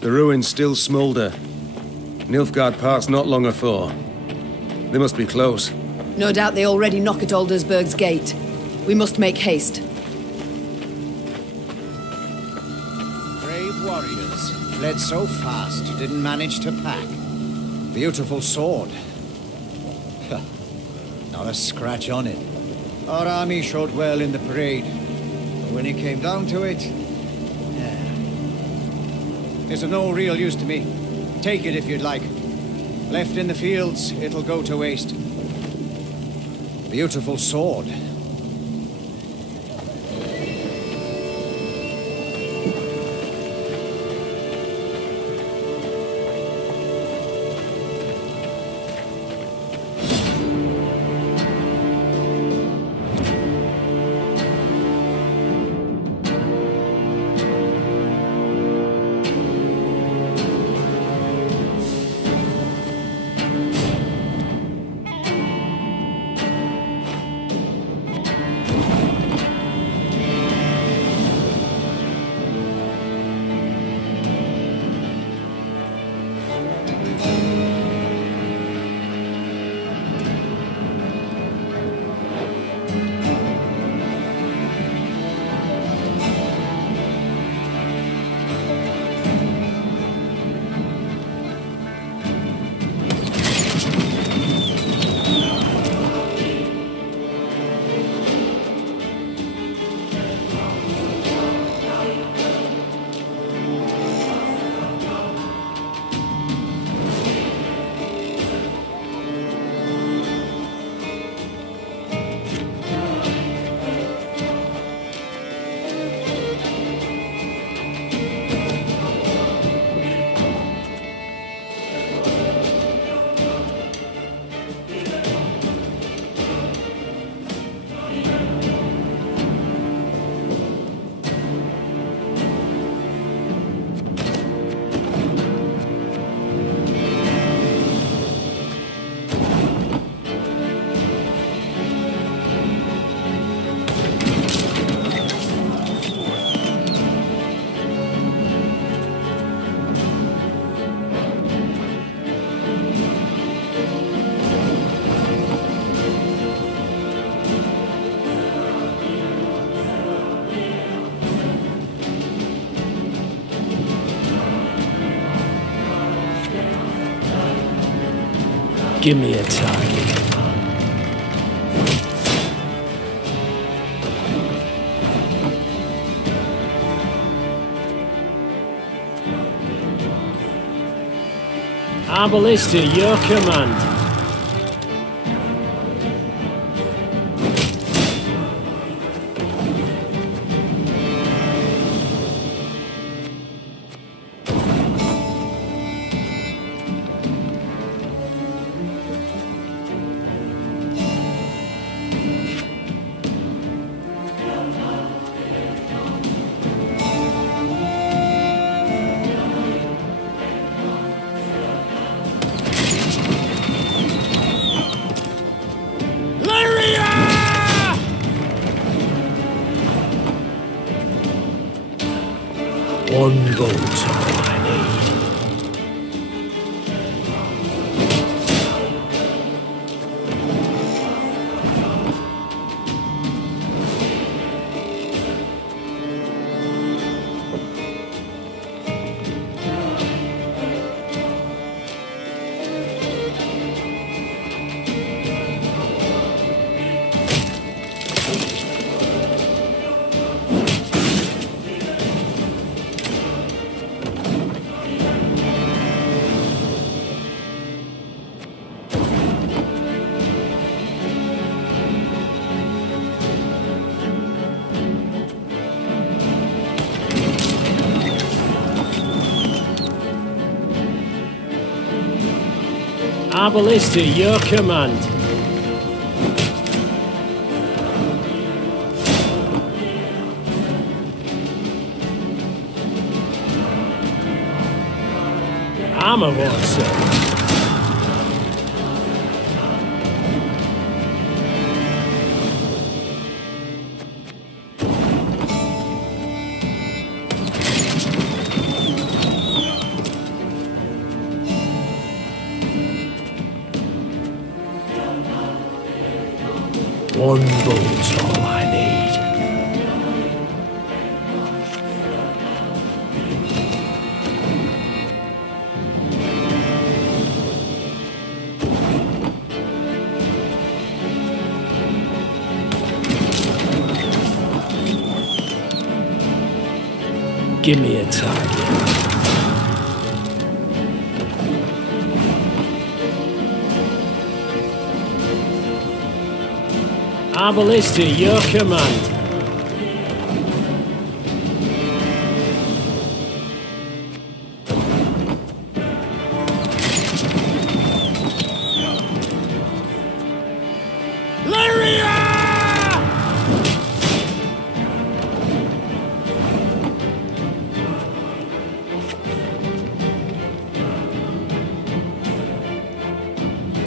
The ruins still smoulder. Nilfgaard passed not long afore. They must be close. No doubt they already knock at Aldersberg's gate. We must make haste. Brave warriors. Fled so fast you didn't manage to pack. Beautiful sword. Not a scratch on it. Our army showed well in the parade. But when it came down to it... It's of no real use to me. Take it if you'd like. Left in the fields, it'll go to waste. Beautiful sword. Give me a target. Our ballista, your command. One bolt I need. Our ballista, your command. Armor ward, sir. One boat's all I need. Give me a target. Arbalist to your command.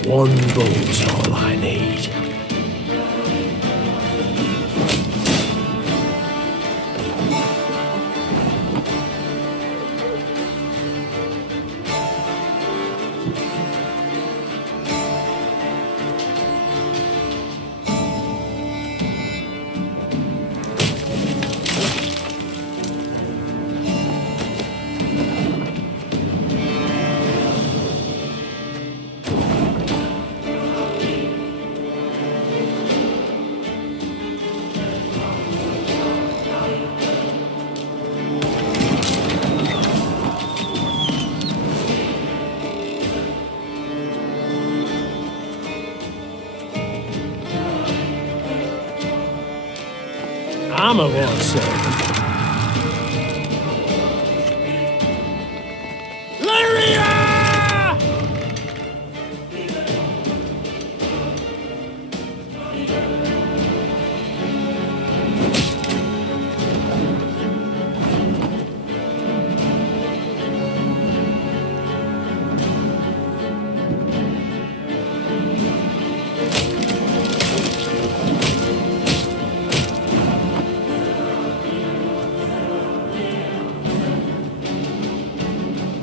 One boat's all I need. Armor won't save.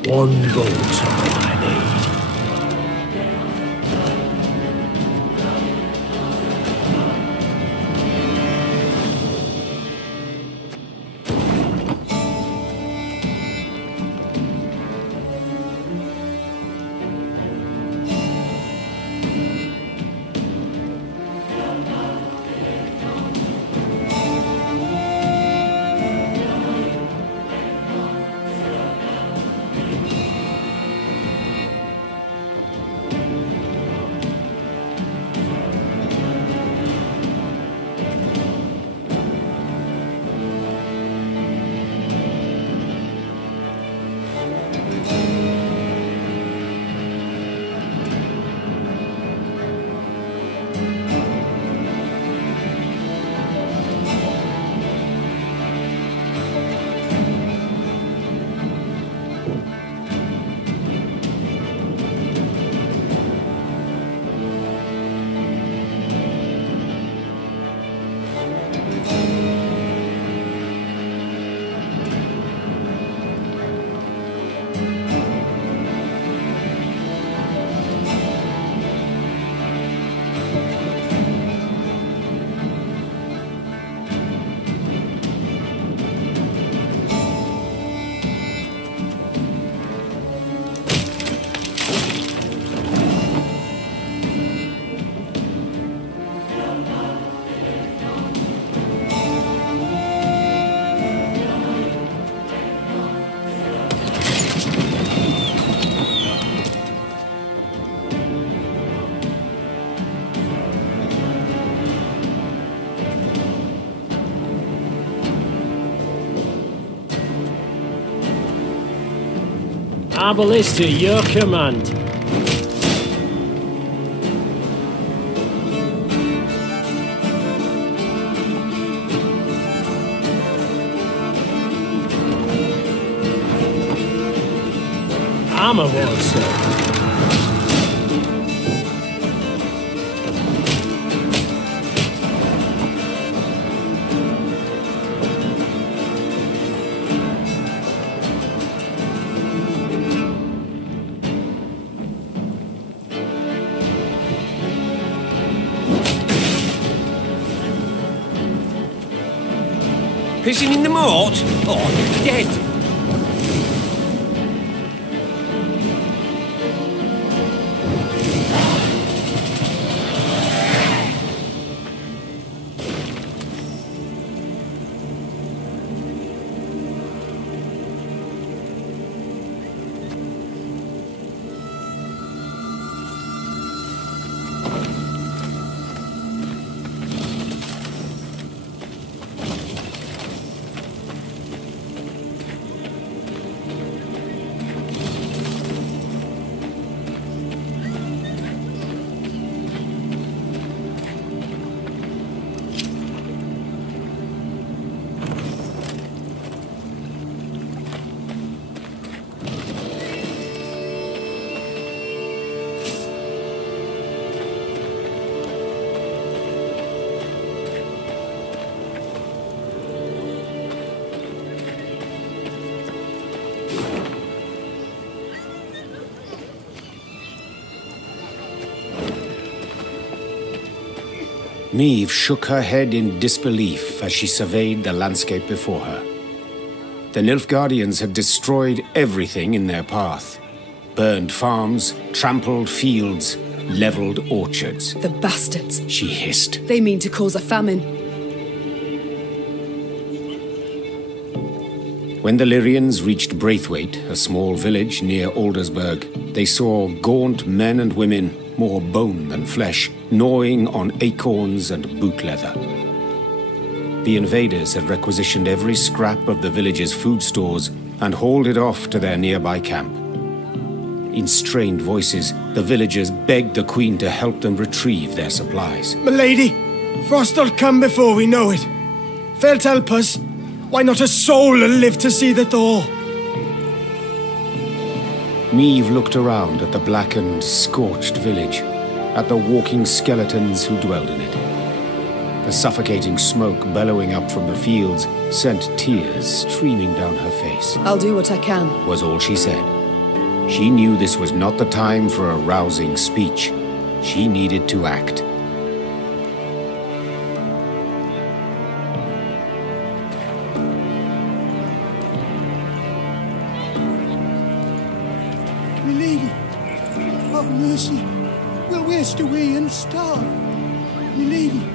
One boat's all I need. Arbalist to your command. Armor won't save. Pissing in the moat? Oh, dead. Niamh shook her head in disbelief as she surveyed the landscape before her. The Nilfgaardians had destroyed everything in their path. Burned farms, trampled fields, leveled orchards. The bastards. She hissed. They mean to cause a famine. When the Lyrians reached Braithwaite, a small village near Aldersburg, they saw gaunt men and women, more bone than flesh, gnawing on acorns and boot leather. The invaders had requisitioned every scrap of the village's food stores and hauled it off to their nearby camp. In strained voices, the villagers begged the Queen to help them retrieve their supplies. Milady, frost'll come before we know it. Felt help us. Why not a soul will live to see the thaw? Niamh looked around at the blackened, scorched village, at the walking skeletons who dwelled in it. The suffocating smoke bellowing up from the fields sent tears streaming down her face. I'll do what I can, Was all she said. She knew this was not the time for a rousing speech. She needed to act. Milady, have mercy. We'll waste away and starve. Milady.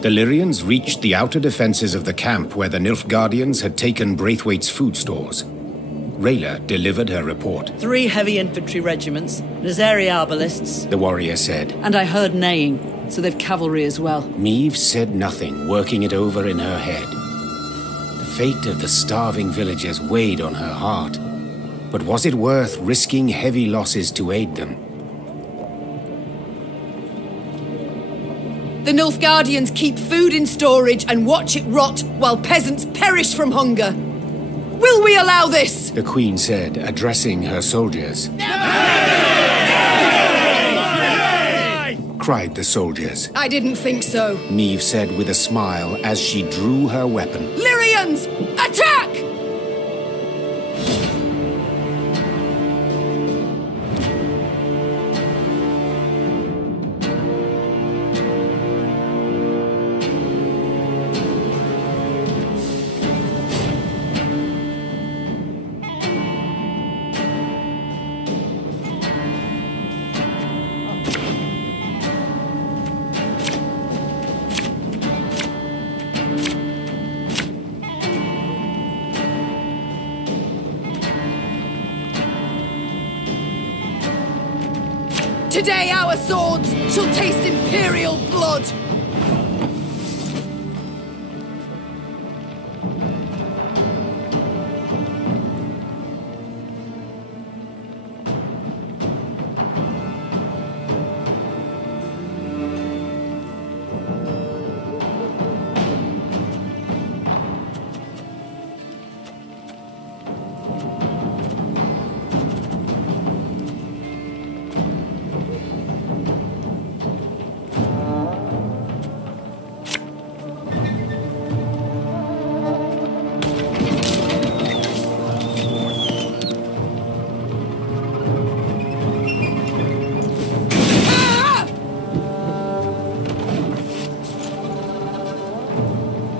The Lyrians reached the outer defenses of the camp where the Nilfgaardians had taken Braithwaite's food stores. Rayla delivered her report. 3 heavy infantry regiments, Nazari arbalists, The warrior said. and I heard neighing, so they've cavalry as well. Niamh said nothing, working it over in her head. The fate of the starving villagers weighed on her heart. But was it worth risking heavy losses to aid them? The Nilfgaardians keep food in storage and watch it rot while peasants perish from hunger. Will we allow this? The Queen said, addressing her soldiers. Cried the soldiers. I didn't think so. Niamh said with a smile as she drew her weapon. Lyrians, attack! Today our swords shall taste imperial blood!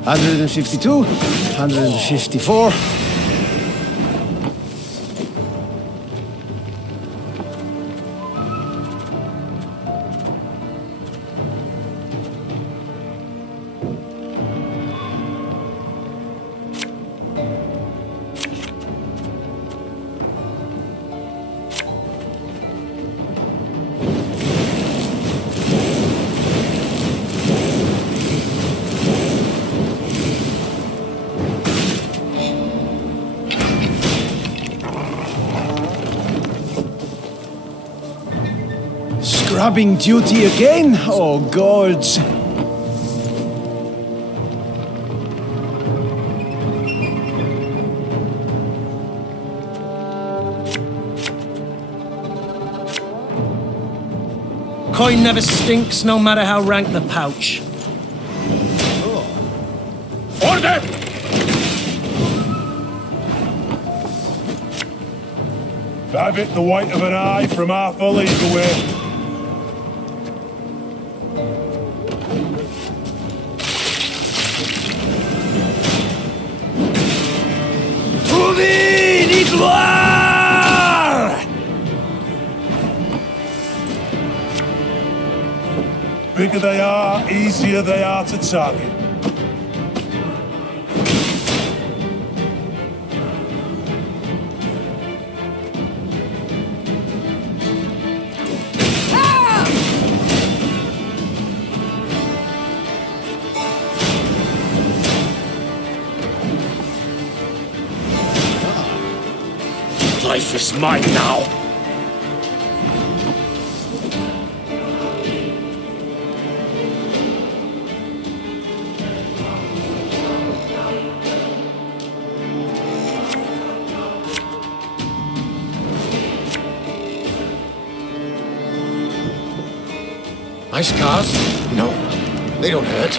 152, 154. Scrubbing duty again? Oh, gods. Coin never stinks, no matter how rank the pouch. Order! Have it the white of an eye from half a league away. Bigger they are, easier they are to target. Life is mine now. My scars? No, they don't hurt.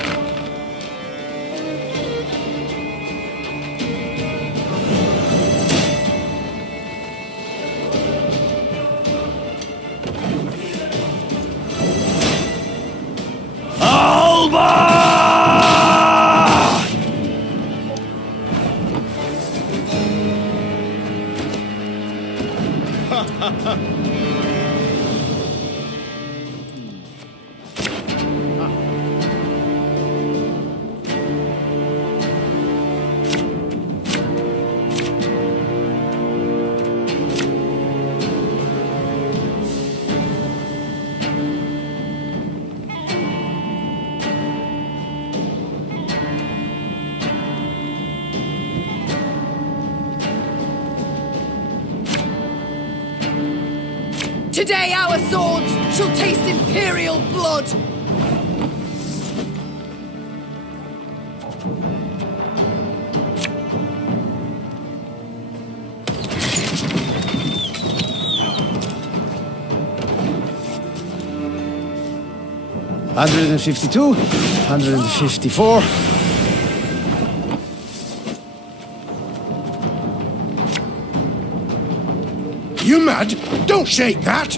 Today our swords shall taste imperial blood! $152, $154. You mad? Don't shake that!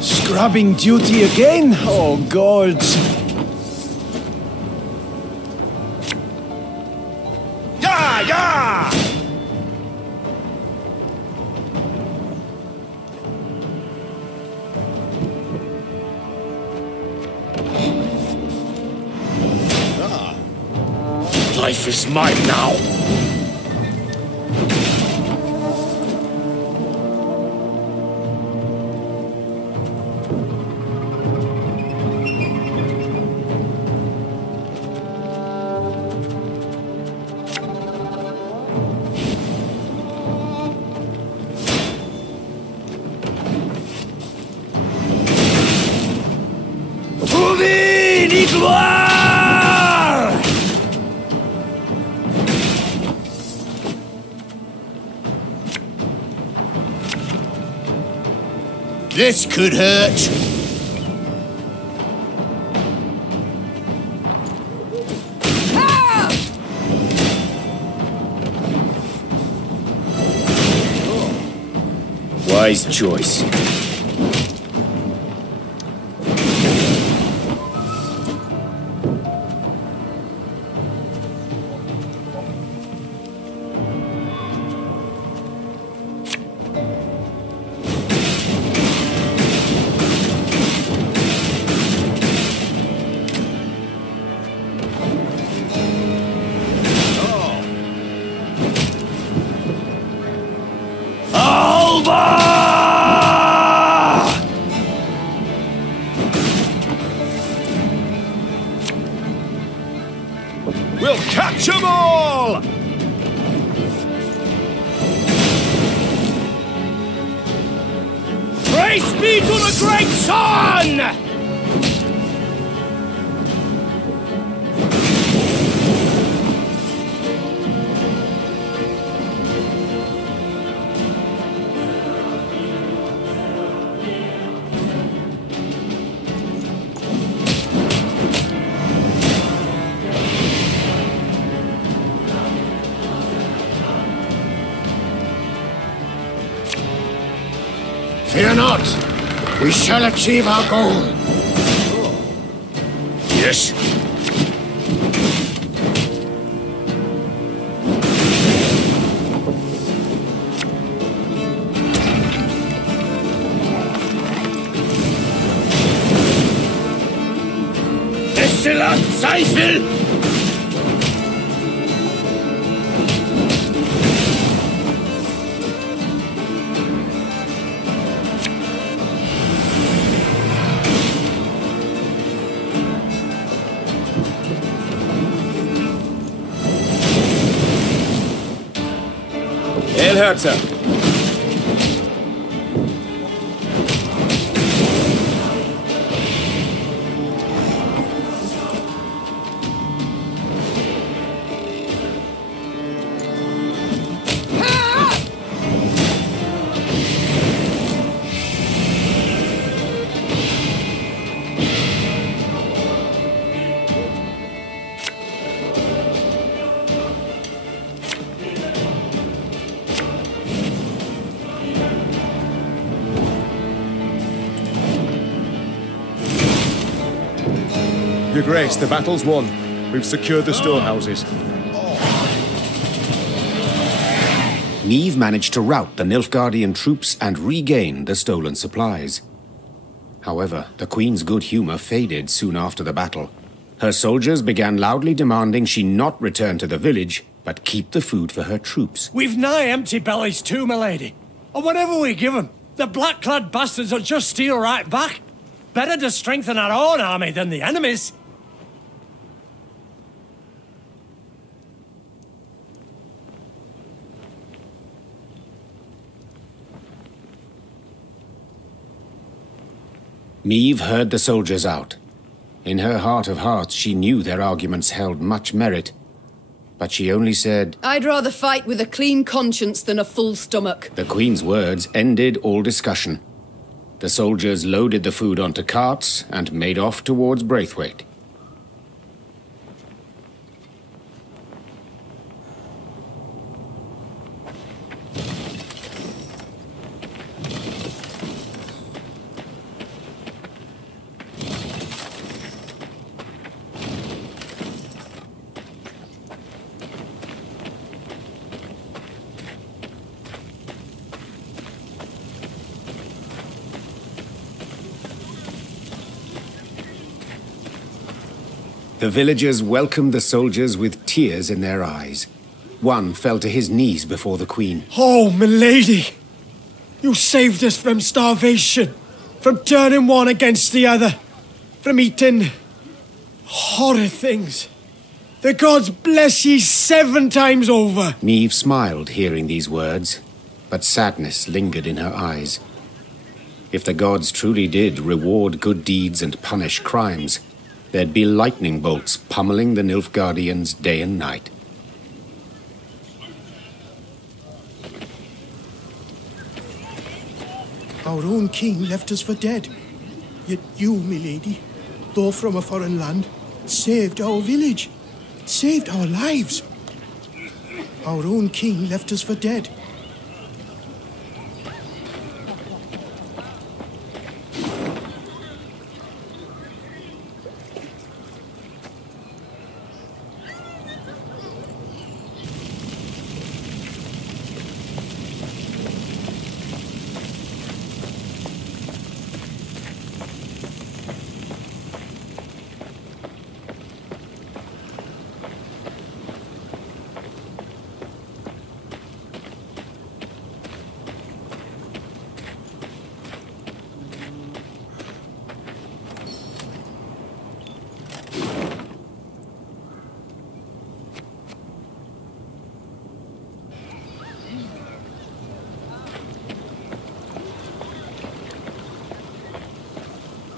Scrubbing duty again? Oh, gods. Yeah, yeah! Life is mine now. This could hurt. Wise choice. We'll catch 'em all! Praise be to the great sun! Fear not. We shall achieve our goal. Yes. Bestiller Zweifel! Herzer. Your Grace, the battle's won. We've secured the storehouses. Niamh managed to rout the Nilfgaardian troops and regain the stolen supplies. However, the Queen's good humor faded soon after the battle. Her soldiers began loudly demanding she not return to the village, but keep the food for her troops. We've nigh empty bellies too, my lady. And whatever we give them, the black-clad bastards will just steal right back. Better to strengthen our own army than the enemy's. Niamh heard the soldiers out. In her heart of hearts, she knew their arguments held much merit. But she only said, I'd rather fight with a clean conscience than a full stomach. The Queen's words ended all discussion. The soldiers loaded the food onto carts and made off towards Braithwaite. The villagers welcomed the soldiers with tears in their eyes. One fell to his knees before the Queen. Oh, milady! You saved us from starvation, from turning one against the other, from eating horrid things. The gods bless ye 7 times over! Niamh smiled hearing these words, but sadness lingered in her eyes. If the gods truly did reward good deeds and punish crimes, there'd be lightning bolts pummeling the Nilfgaardians day and night. Our own king left us for dead. Yet you, milady, though from a foreign land, saved our village, saved our lives. Our own king left us for dead.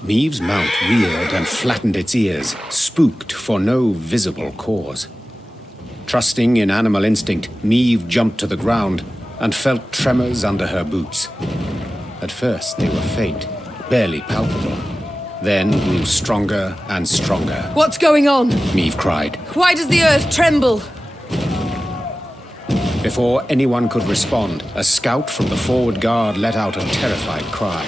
Meave's mount reared and flattened its ears, spooked for no visible cause. Trusting in animal instinct, Meave jumped to the ground and felt tremors under her boots. At first, they were faint, barely palpable, then grew stronger and stronger. What's going on? Meave cried. Why does the earth tremble? Before anyone could respond, a scout from the forward guard let out a terrified cry.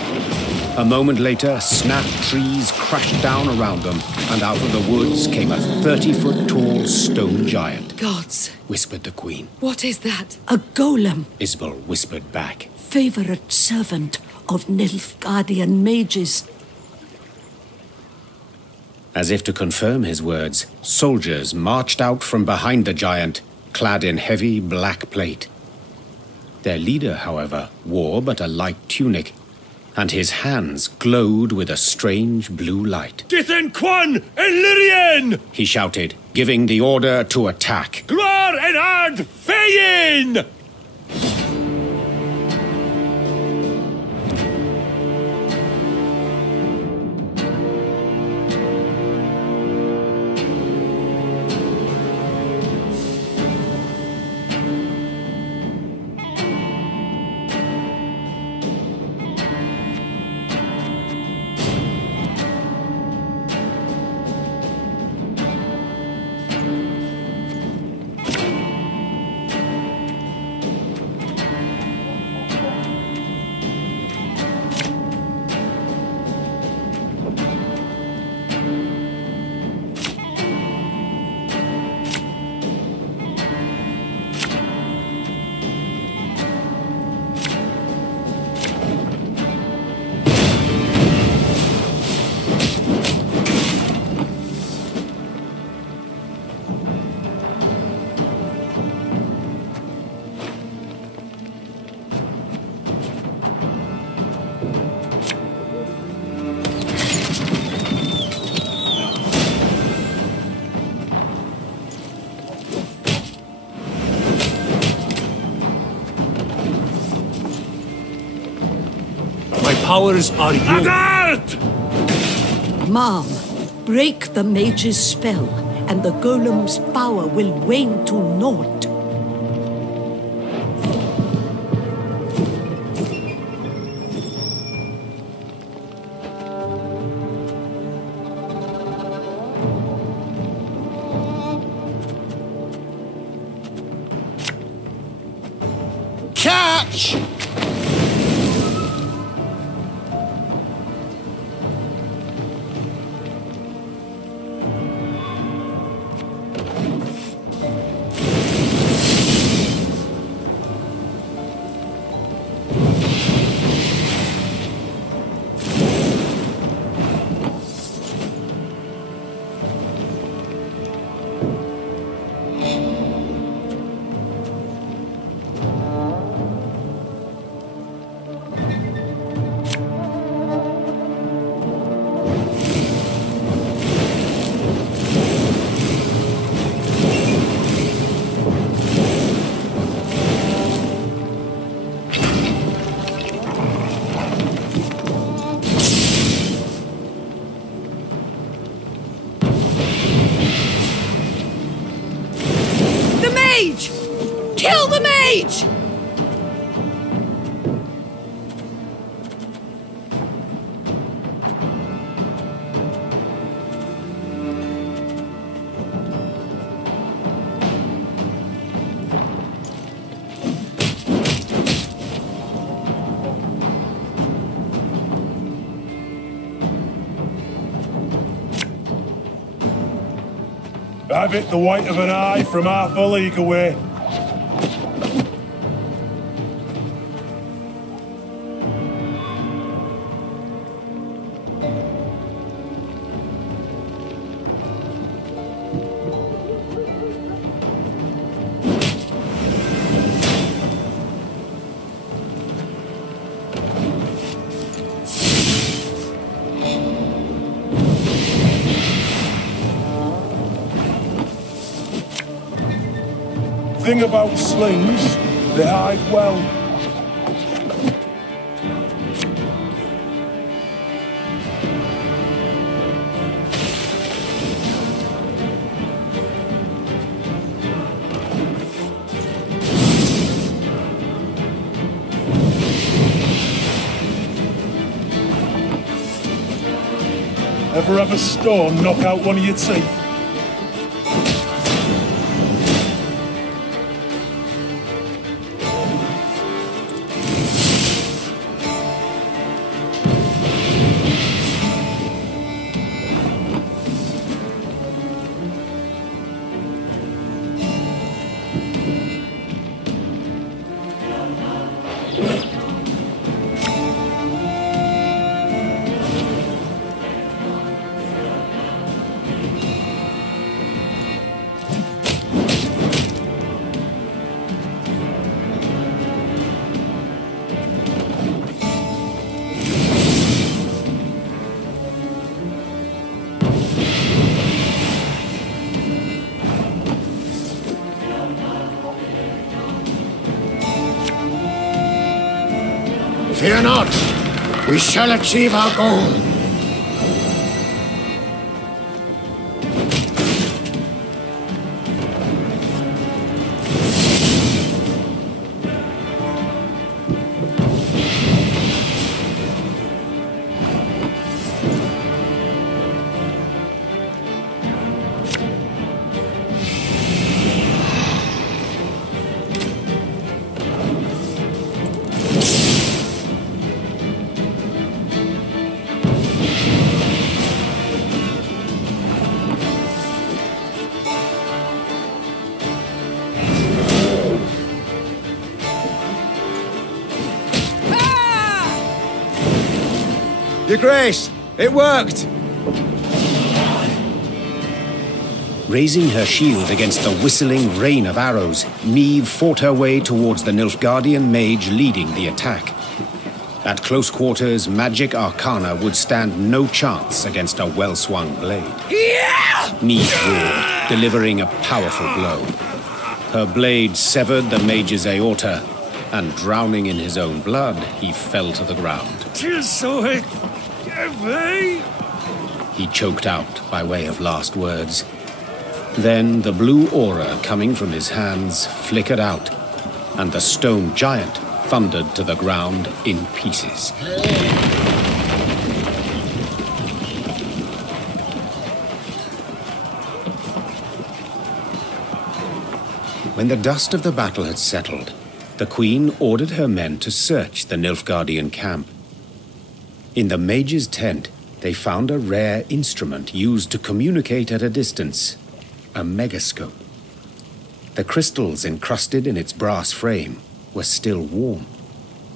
A moment later, snapped trees crashed down around them, and out of the woods came a 30-foot-tall stone giant. Gods, whispered the queen. What is that? A golem, Isbel whispered back. Favorite servant of Nilfgaardian mages. As if to confirm his words, soldiers marched out from behind the giant, clad in heavy black plate. Their leader, however, wore but a light tunic, and his hands glowed with a strange blue light. Dithen Quan and Lyrian! He shouted, giving the order to attack. Gloire and Ard Feyin! Powers are you. Agart! Mom, break the mage's spell, and the golem's power will wane to naught. Catch! Kill the mage! Have it the white of an eye from half a league away. Thing about slings, they hide well. Ever have a stone knock out one of your teeth? Fear not. We shall achieve our goal. Your Grace, it worked! Raising her shield against the whistling rain of arrows, Niamh fought her way towards the Nilfgaardian mage leading the attack. At close quarters, magic arcana would stand no chance against a well-swung blade. Niamh roared, delivering a powerful blow. Her blade severed the mage's aorta, and drowning in his own blood, he fell to the ground. He choked out by way of last words. Then the blue aura coming from his hands flickered out, and the stone giant thundered to the ground in pieces. When the dust of the battle had settled, the Queen ordered her men to search the Nilfgaardian camp. In the mage's tent, they found a rare instrument used to communicate at a distance, a megascope. The crystals encrusted in its brass frame were still warm,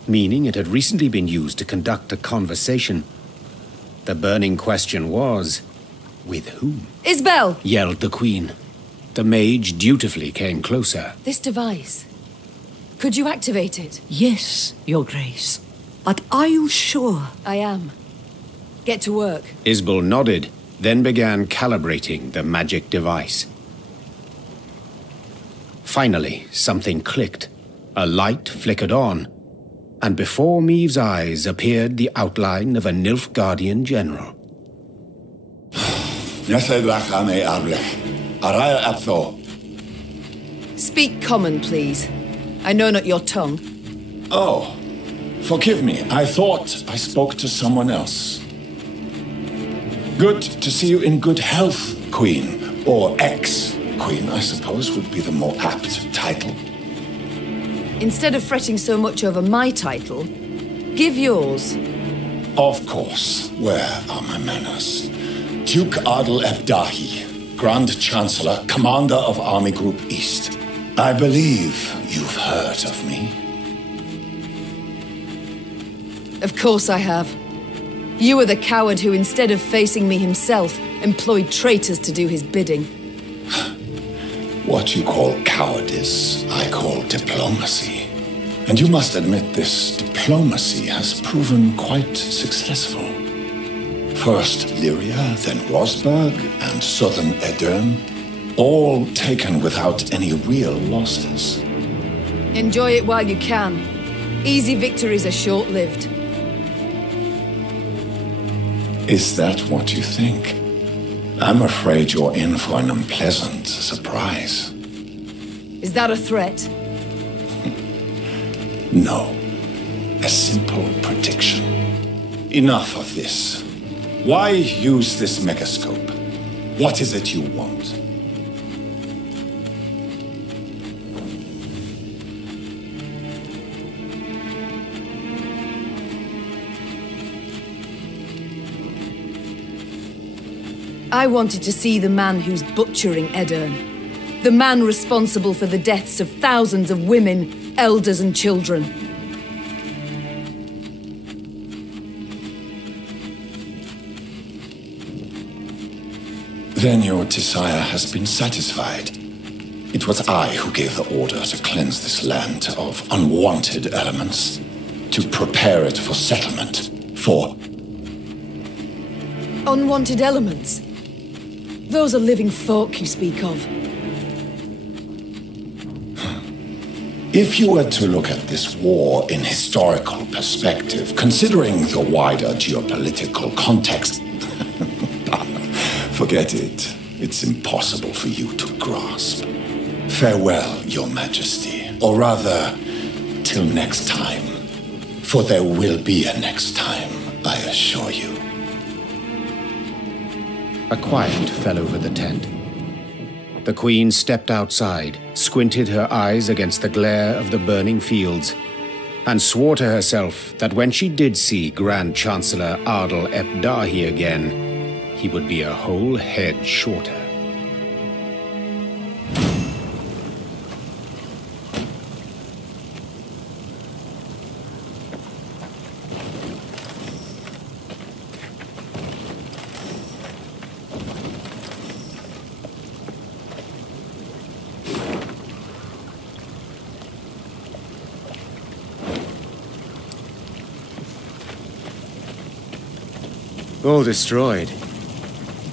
meaning it had recently been used to conduct a conversation. The burning question was, with whom? Isbel! Yelled the Queen. The mage dutifully came closer. This device, could you activate it? Yes, Your Grace. But are you sure? I am. Get to work. Isbel nodded, then began calibrating the magic device. Finally, something clicked. A light flickered on, and before Niamh's eyes appeared the outline of a Nilfgaardian general. Speak common, please. I know not your tongue. Oh, forgive me. I thought I spoke to someone else. Good to see you in good health, Queen. Or ex-Queen, I suppose, would be the more apt title. Instead of fretting so much over my title, give yours. Of course. Where are my manners? Duke Adel Ebdahi, Grand Chancellor, Commander of Army Group East. I believe you've heard of me. Of course I have. You were the coward who, instead of facing me himself, employed traitors to do his bidding. What you call cowardice, I call diplomacy. And you must admit this diplomacy has proven quite successful. First Lyria, then Rosberg, and southern Edirne, all taken without any real losses. Enjoy it while you can. Easy victories are short-lived. Is that what you think? I'm afraid you're in for an unpleasant surprise. Is that a threat? No. A simple prediction. Enough of this. Why use this megascope? What is it you want? I wanted to see the man who's butchering Edirn. The man responsible for the deaths of thousands of women, elders and children. Then your desire has been satisfied. It was I who gave the order to cleanse this land of unwanted elements, to prepare it for settlement, for... Unwanted elements? Those are living folk you speak of. If you were to look at this war in historical perspective, considering the wider geopolitical context, forget it. It's impossible for you to grasp. Farewell, Your Majesty. Or rather, till next time. For there will be a next time, I assure you. A quiet fell over the tent. The Queen stepped outside, squinted her eyes against the glare of the burning fields, and swore to herself that when she did see Grand Chancellor Ardal ep Dahi again, he would be a whole head shorter. All destroyed.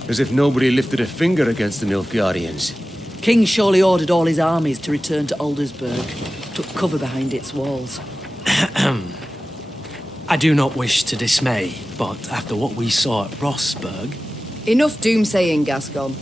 As if nobody lifted a finger against the Nilfgaardians. King surely ordered all his armies to return to Aldersburg. Took cover behind its walls. I do not wish to dismay, but after what we saw at Rossburg... Enough doomsaying, Gascon.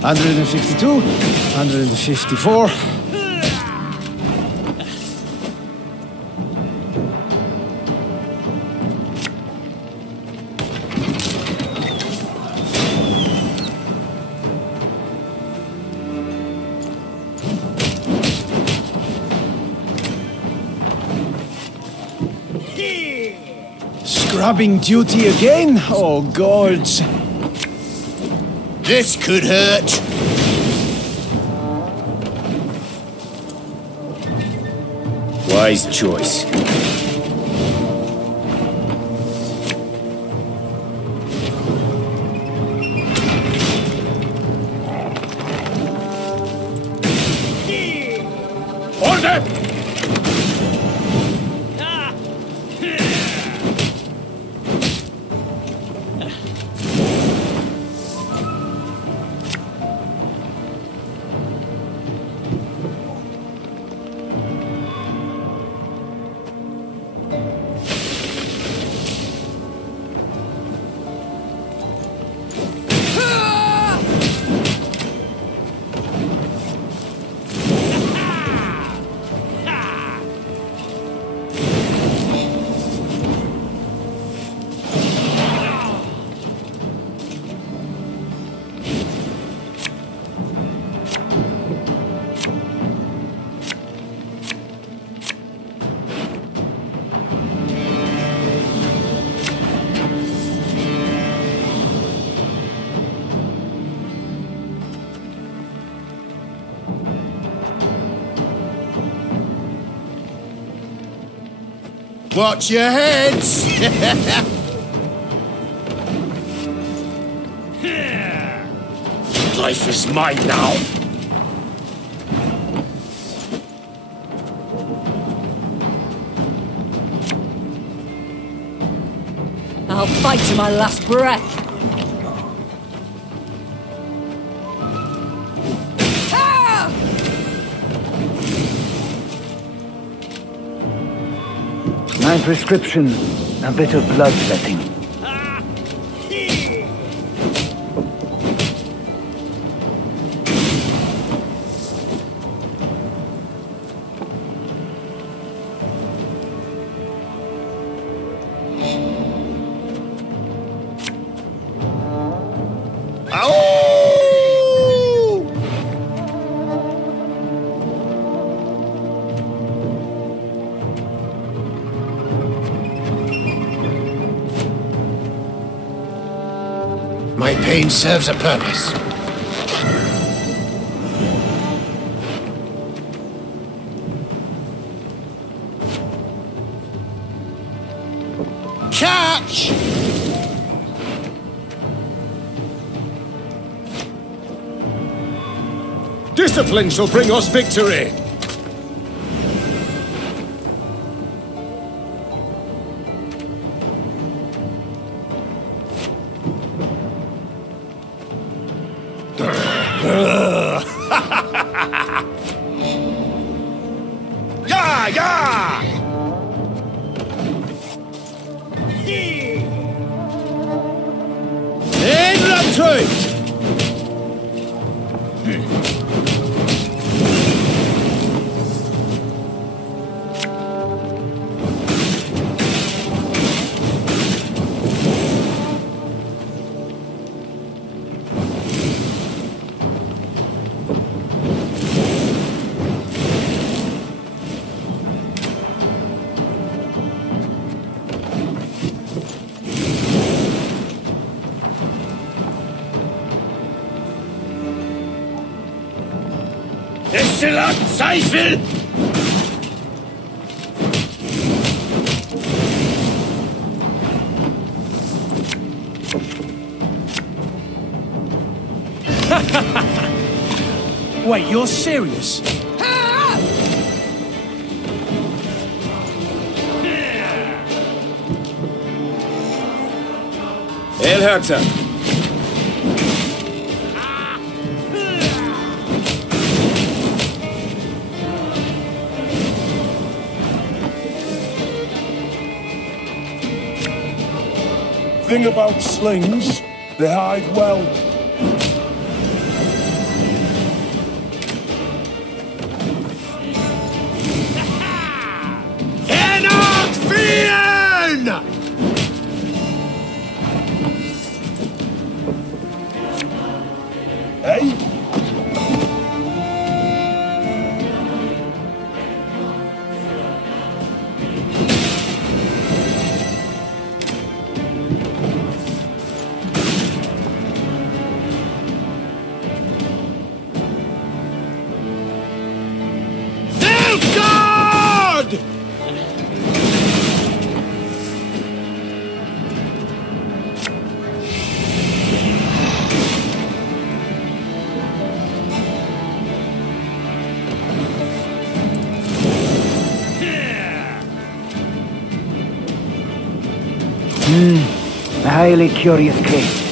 $152, $154. Scrubbing duty again? Oh, gods. This could hurt. Wise choice. Order! Watch your heads! Life is mine now. I'll fight to my last breath. My prescription, a bit of bloodletting. My pain serves a purpose. Catch! Discipline shall bring us victory! Yeah, yeah! In retreat! Exzellent Zweifel! Wait, you're serious? El Herzer. Thing about slings, they hide well. Cannot fear! Hey? God! A highly curious case.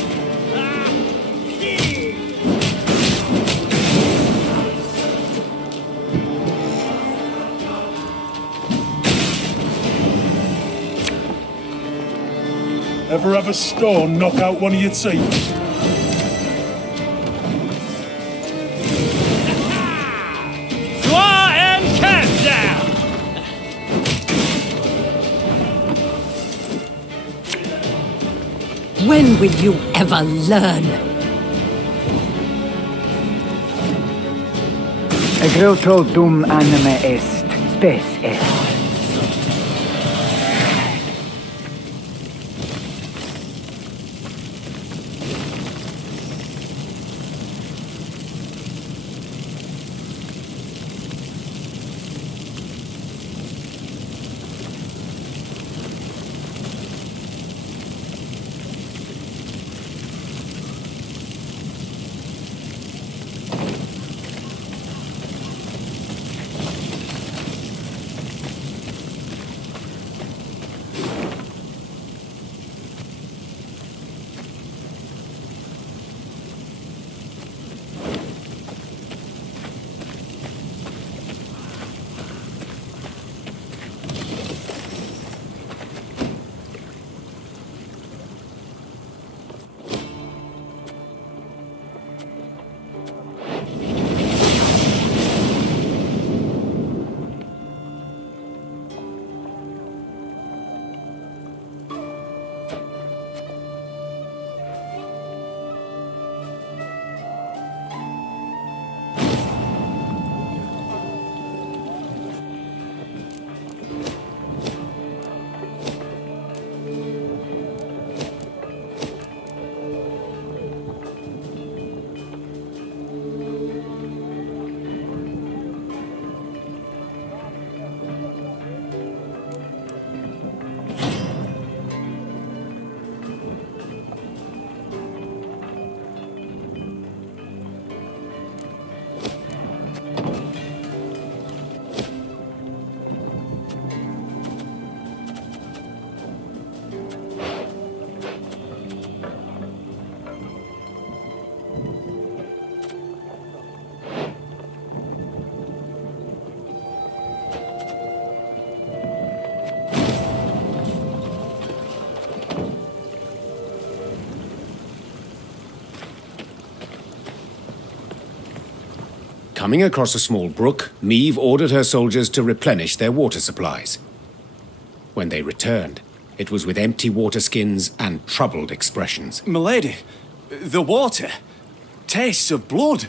Ever have a stone knock out one of your teeth? Gloire and cast down! When will you ever learn? Egreto dum anime est, spes est. Coming across a small brook, Meve ordered her soldiers to replenish their water supplies. When they returned, it was with empty water skins and troubled expressions. Milady, the water tastes of blood.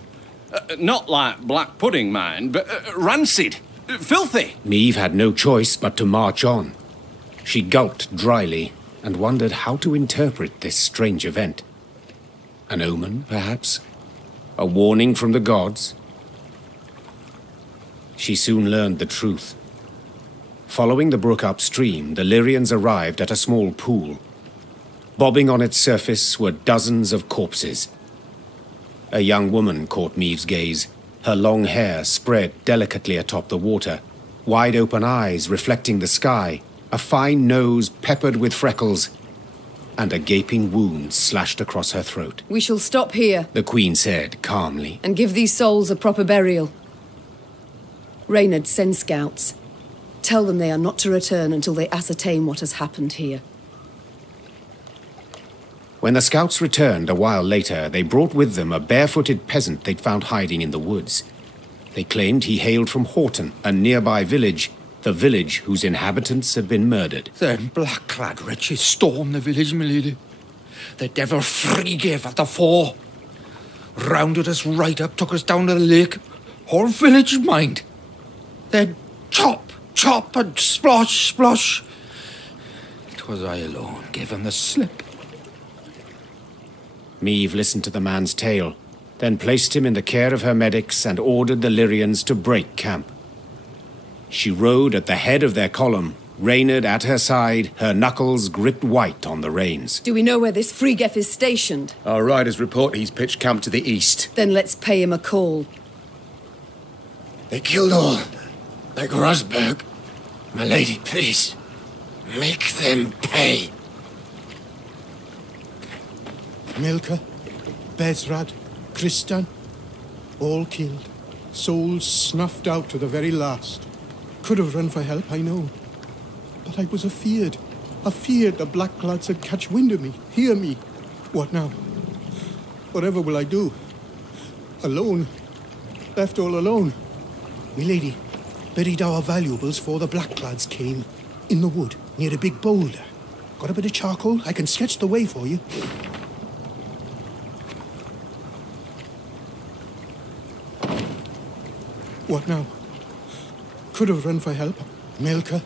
Not like black pudding, mind, but rancid, filthy. Meve had no choice but to march on. She gulped dryly and wondered how to interpret this strange event. An omen, perhaps? A warning from the gods? She soon learned the truth. Following the brook upstream, the Lyrians arrived at a small pool. Bobbing on its surface were dozens of corpses. A young woman caught Meve's gaze, her long hair spread delicately atop the water, wide-open eyes reflecting the sky, a fine nose peppered with freckles, and a gaping wound slashed across her throat. We shall stop here, the Queen said calmly, and give these souls a proper burial. Reynard, send scouts. Tell them they are not to return until they ascertain what has happened here. When the scouts returned a while later, they brought with them a barefooted peasant they'd found hiding in the woods. They claimed he hailed from Horton, a nearby village, the village whose inhabitants had been murdered. Them black-clad wretches stormed the village, milady. The devil Freegave at the fore. Rounded us right up, took us down to the lake. Whole village, mind. Then chop, chop, and splosh, splosh. 'Twas I alone gave him the slip. Meve listened to the man's tale, then placed him in the care of her medics and ordered the Lyrians to break camp. She rode at the head of their column, Reynard at her side, her knuckles gripped white on the reins. Do we know where this Freegef is stationed? Our riders report he's pitched camp to the east. Then let's pay him a call. They killed all, like Rosberg. My lady, please, make them pay. Milka, Bezrad, Kristan, all killed. Souls snuffed out to the very last. Could have run for help, I know. But I was afeard. Afeard the black-clads would catch wind of me, hear me. What now? Whatever will I do? Alone. Left all alone. Me lady, buried our valuables for the black-clads came. In the wood, near a big boulder. Got a bit of charcoal? I can sketch the way for you. What now? Could have run for help. Milka.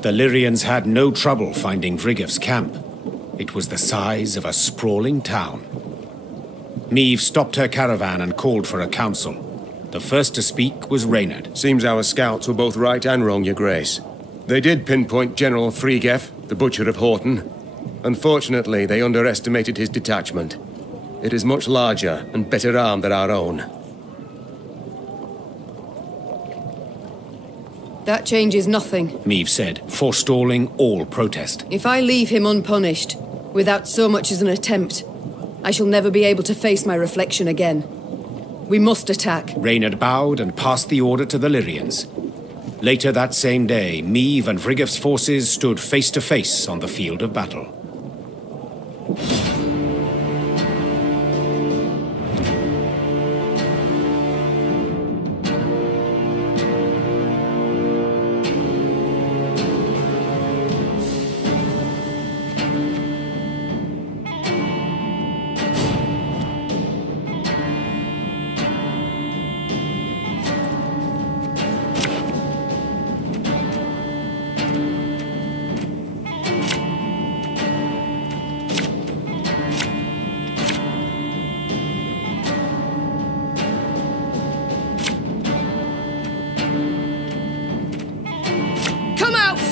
The Lyrians had no trouble finding Vrigev's camp. It was the size of a sprawling town. Meve stopped her caravan and called for a council. The first to speak was Reynard. Seems our scouts were both right and wrong, Your Grace. They did pinpoint General Freegef, the Butcher of Horton. Unfortunately, they underestimated his detachment. It is much larger and better armed than our own. That changes nothing, Meve said, forestalling all protest. If I leave him unpunished, without so much as an attempt, I shall never be able to face my reflection again. We must attack. Reynard bowed and passed the order to the Lyrians. Later that same day, Meve and Vrigev's forces stood face to face on the field of battle.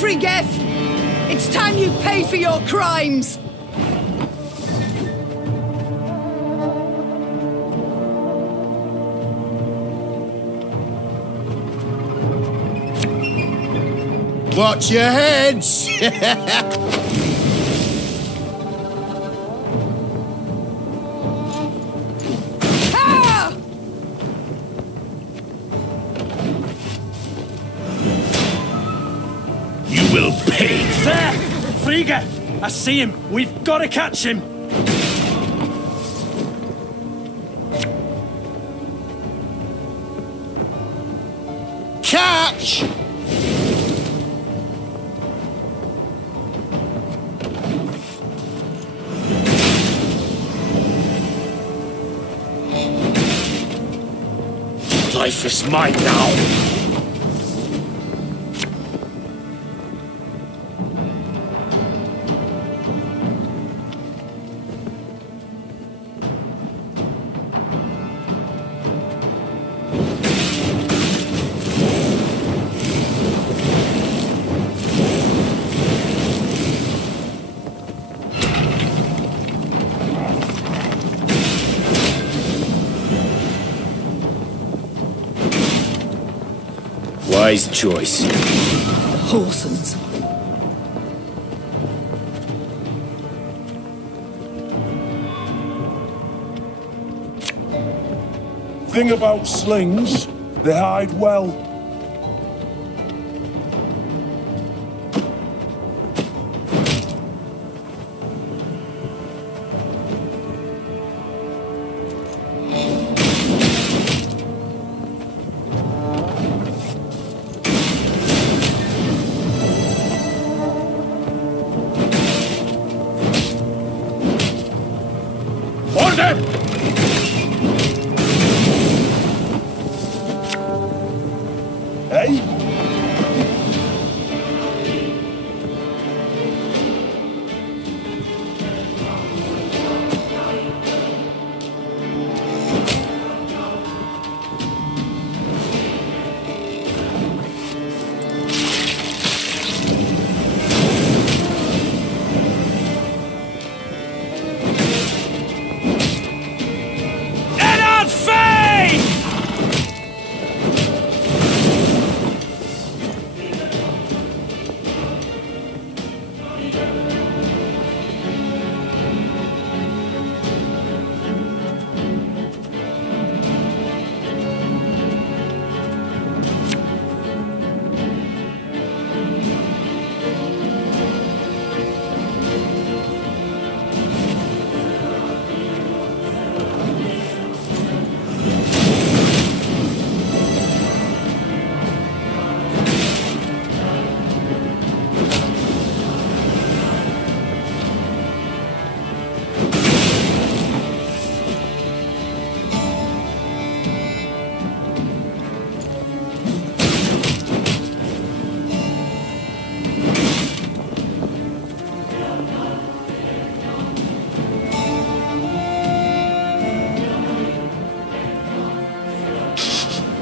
Freegef! It's time you pay for your crimes! Watch your heads! You will pay! There! Frigga! I see him! We've got to catch him! Catch! Life is mine now! Wise choice. The Horsons. Thing about slings, they hide well.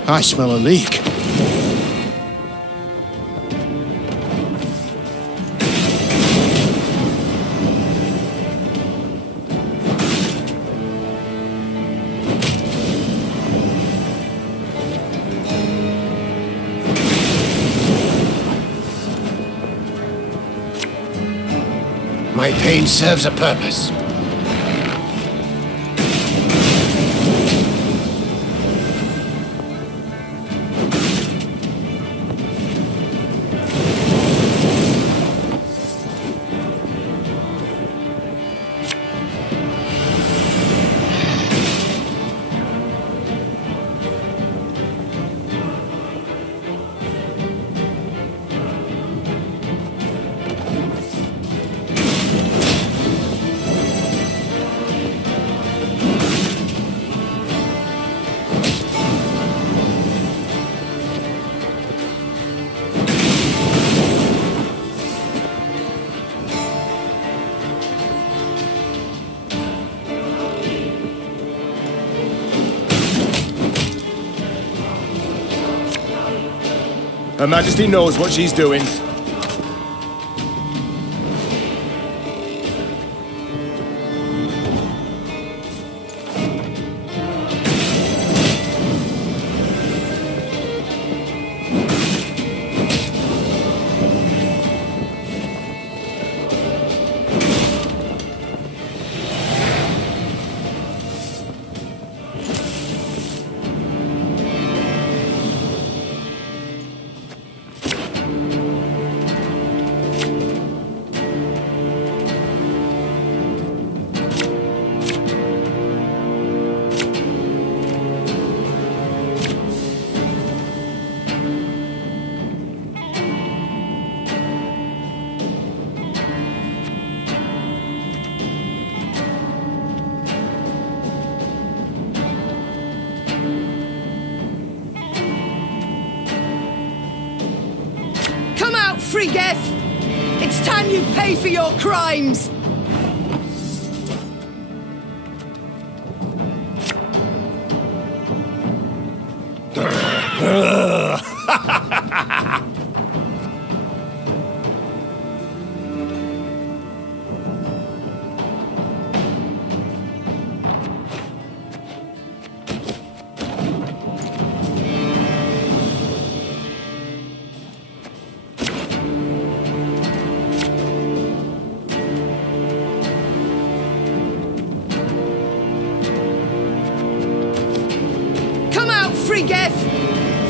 I smell a leak. My pain serves a purpose. Her Majesty knows what she's doing. out, Frigef! It's time you pay for your crimes! Frigef!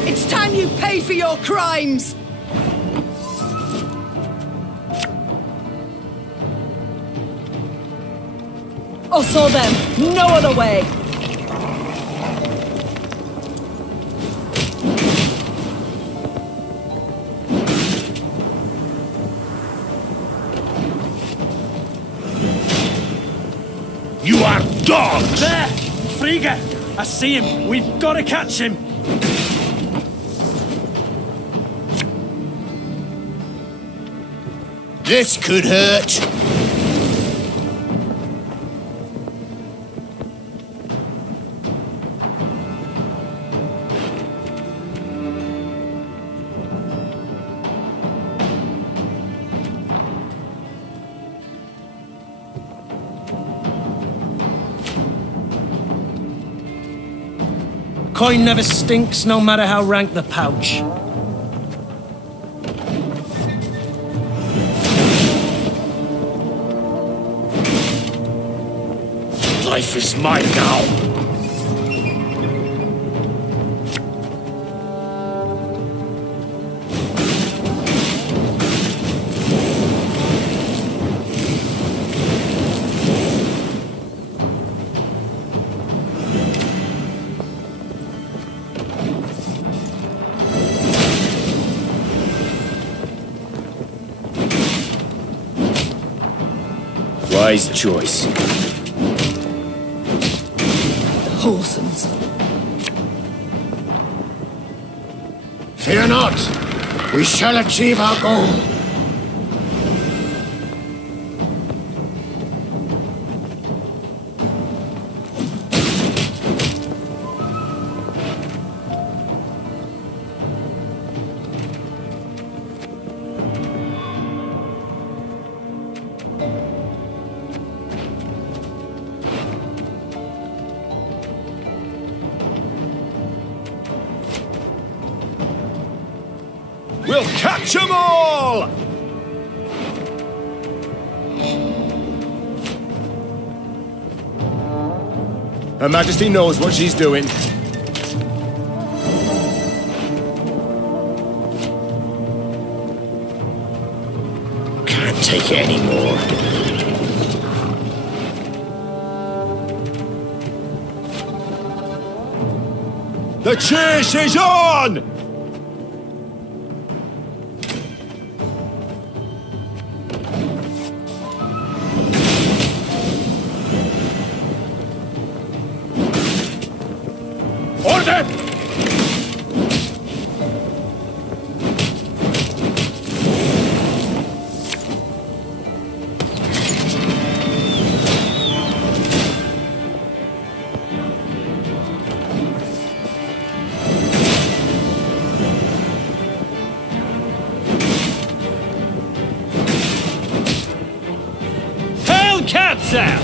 It's time you pay for your crimes! Us or them, no other way! You are dogs! There! Frigef! I see him! We've got to catch him! This could hurt! Coin never stinks, no matter how rank the pouch. Life is mine now. Wise choice. Whoresomes. Fear not. We shall achieve our goal. We'll catch 'em all! Her Majesty knows what she's doing. Can't take it anymore. The chase is on! Order! Hail cats out!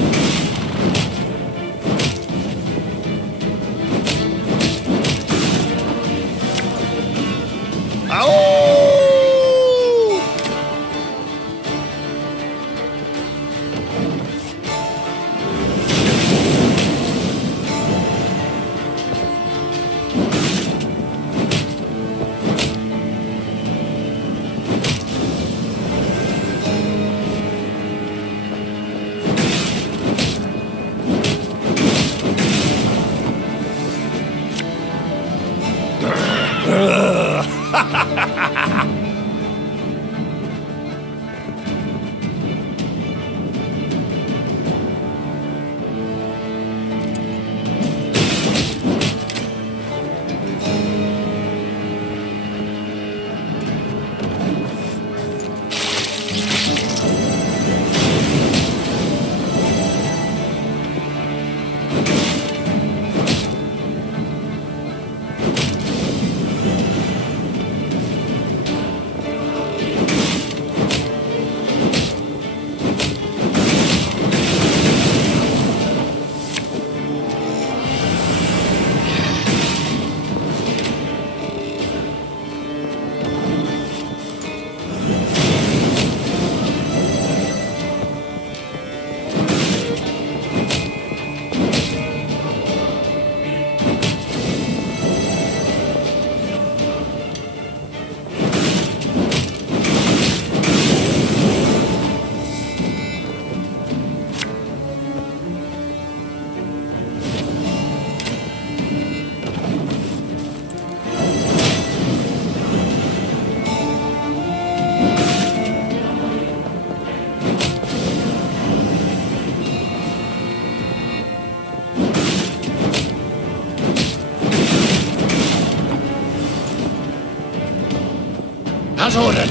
As ordered.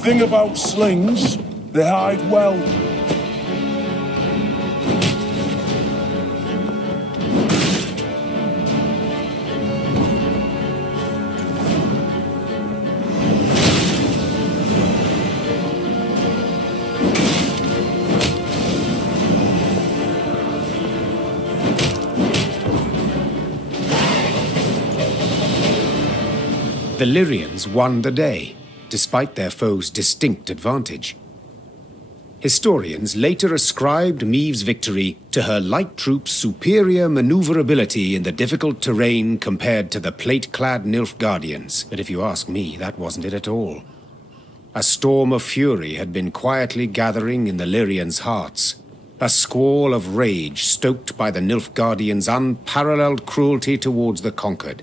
Thing about slings, they hide well. The Lyrians won the day, despite their foe's distinct advantage. Historians later ascribed Maeve's victory to her light troops' superior maneuverability in the difficult terrain compared to the plate-clad Nilfgaardians. But if you ask me, that wasn't it at all. A storm of fury had been quietly gathering in the Lyrians' hearts, a squall of rage stoked by the Nilfgaardians' unparalleled cruelty towards the conquered.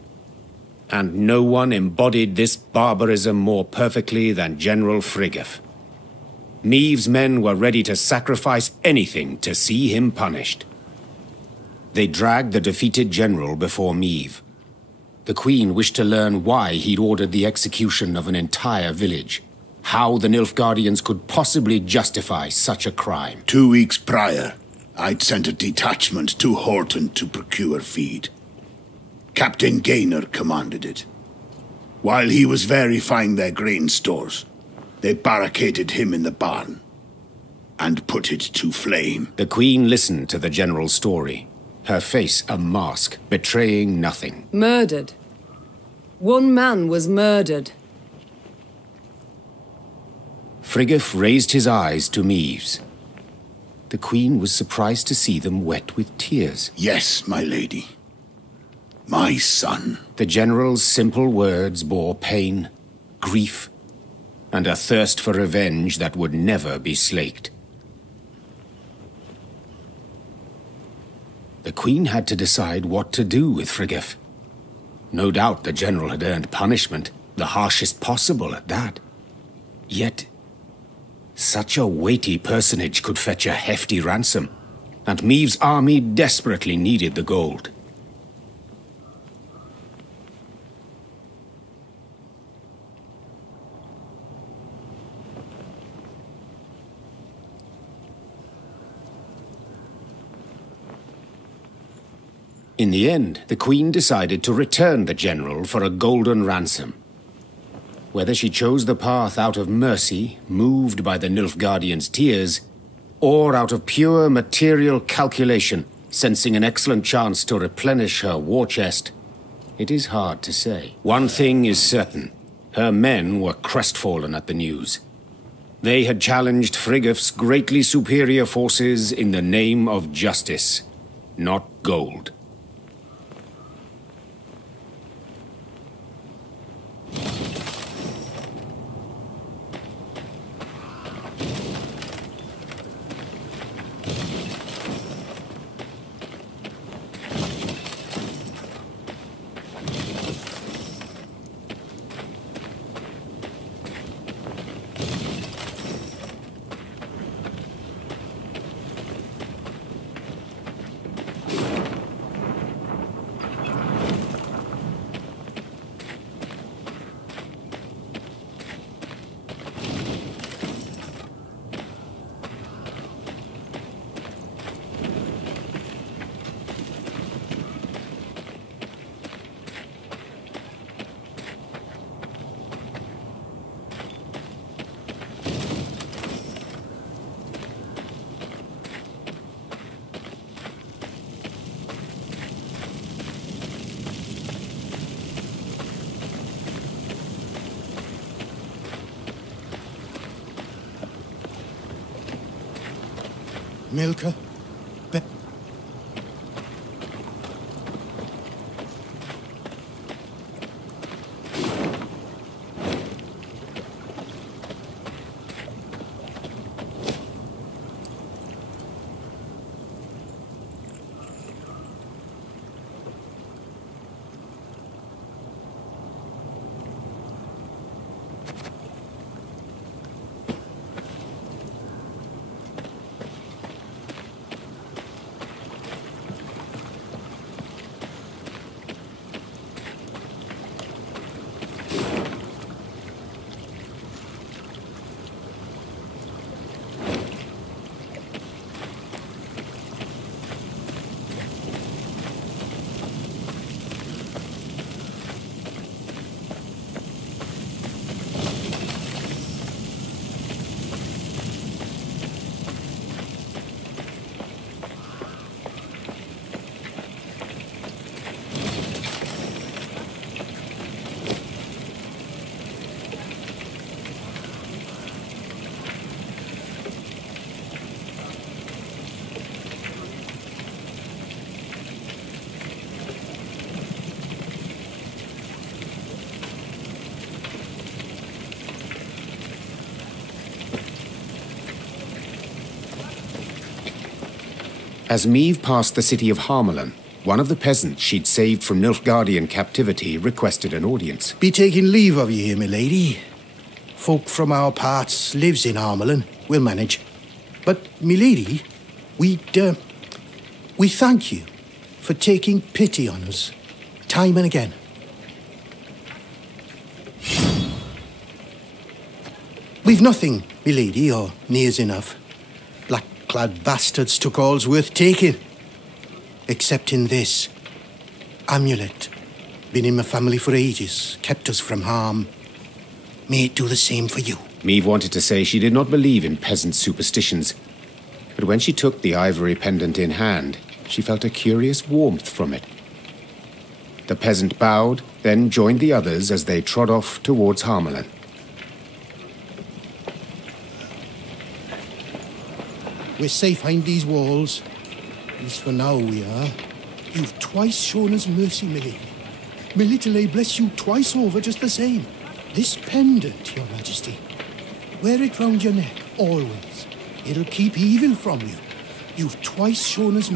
And no one embodied this barbarism more perfectly than General Friggev. Maeve's men were ready to sacrifice anything to see him punished. They dragged the defeated general before Maeve. The Queen wished to learn why he'd ordered the execution of an entire village, how the Nilfgaardians could possibly justify such a crime. 2 weeks prior, I'd sent a detachment to Horton to procure feed. Captain Gaynor commanded it. While he was verifying their grain stores, they barricaded him in the barn and put it to flame. The Queen listened to the general's story, her face a mask, betraying nothing. Murdered. One man was murdered. Friggev raised his eyes to Maeve's. The Queen was surprised to see them wet with tears. Yes, my lady. My son. The general's simple words bore pain, grief, and a thirst for revenge that would never be slaked. The Queen had to decide what to do with Friggev. No doubt the general had earned punishment, the harshest possible at that. Yet, such a weighty personage could fetch a hefty ransom, and Maeve's army desperately needed the gold. In the end, the Queen decided to return the general for a golden ransom. Whether she chose the path out of mercy, moved by the Nilfgaardians' tears, or out of pure material calculation, sensing an excellent chance to replenish her war chest, it is hard to say. One thing is certain, her men were crestfallen at the news. They had challenged Friggev's greatly superior forces in the name of justice, not gold. Milka? As Meve passed the city of Harmelin, one of the peasants she'd saved from Nilfgaardian captivity requested an audience. Be taking leave of you here, milady. Folk from our parts lives in Harmelin. We'll manage. But, milady, we thank you for taking pity on us, time and again. We've nothing, milady, or near's enough. Black-clad bastards took all's worth taking. Except in this amulet. Been in my family for ages, kept us from harm. May it do the same for you. Meve wanted to say she did not believe in peasant superstitions, but when she took the ivory pendant in hand, she felt a curious warmth from it. The peasant bowed, then joined the others as they trod off towards Harmelin. We're safe behind these walls. At least for now we are. You've twice shown us mercy, milady. My little A bless you twice over just the same. This pendant, your majesty. Wear it round your neck, always. It'll keep evil from you. You've twice shown us...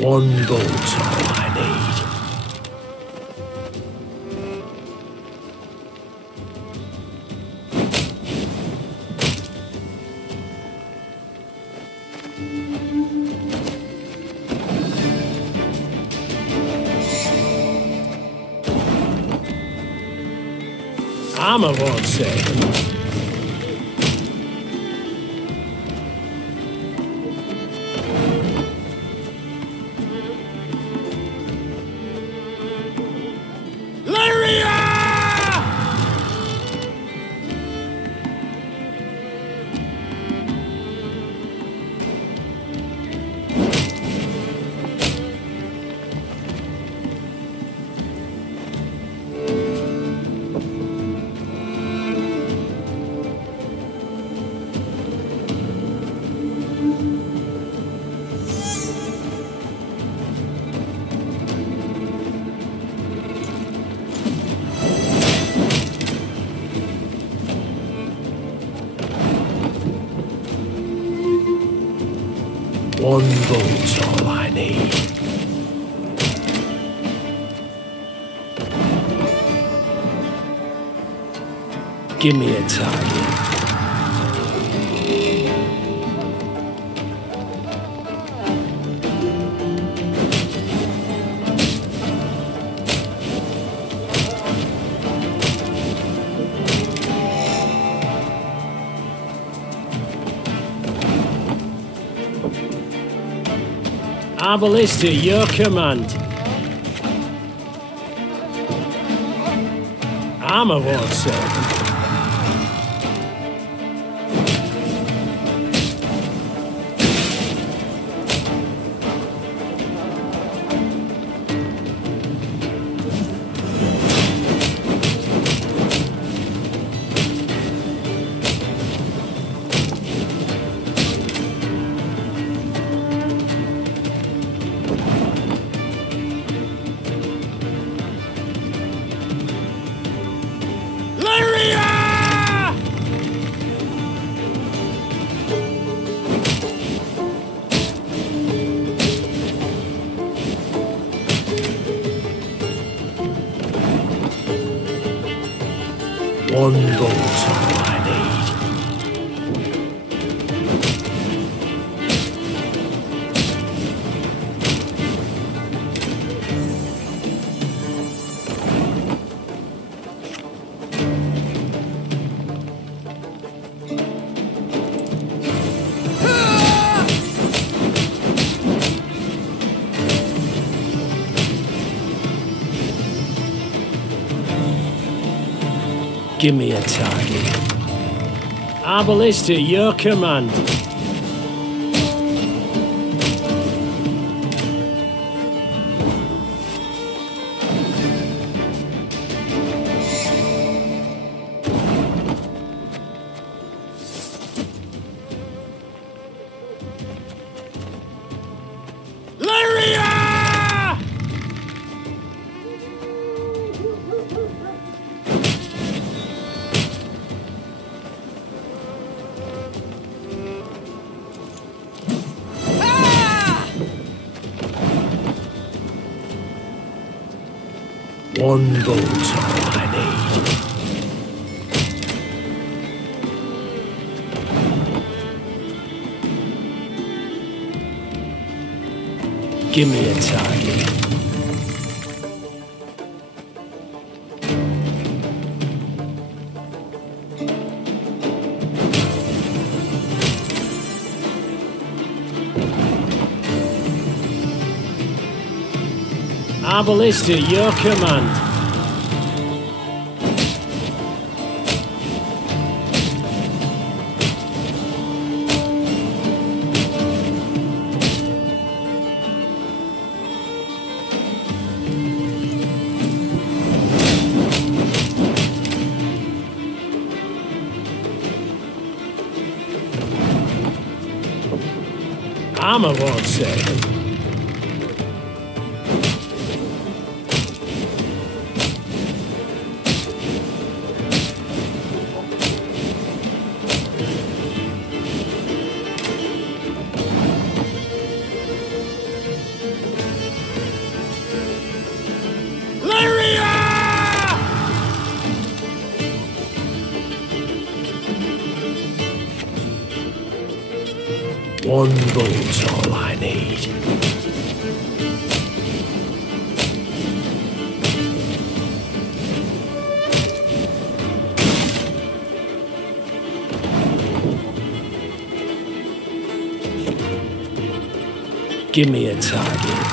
One bolt's all I need. Armor won't say. One bolt's all I need. Give me a target. Our ballista, your command. Armor won't save them. One bolt's all I need. Give me a target. Our ballista, your command. One bolt's all I need. Give me a target. Our ballista, your command. Armor won't save him. One bolt's all I need. Give me a target.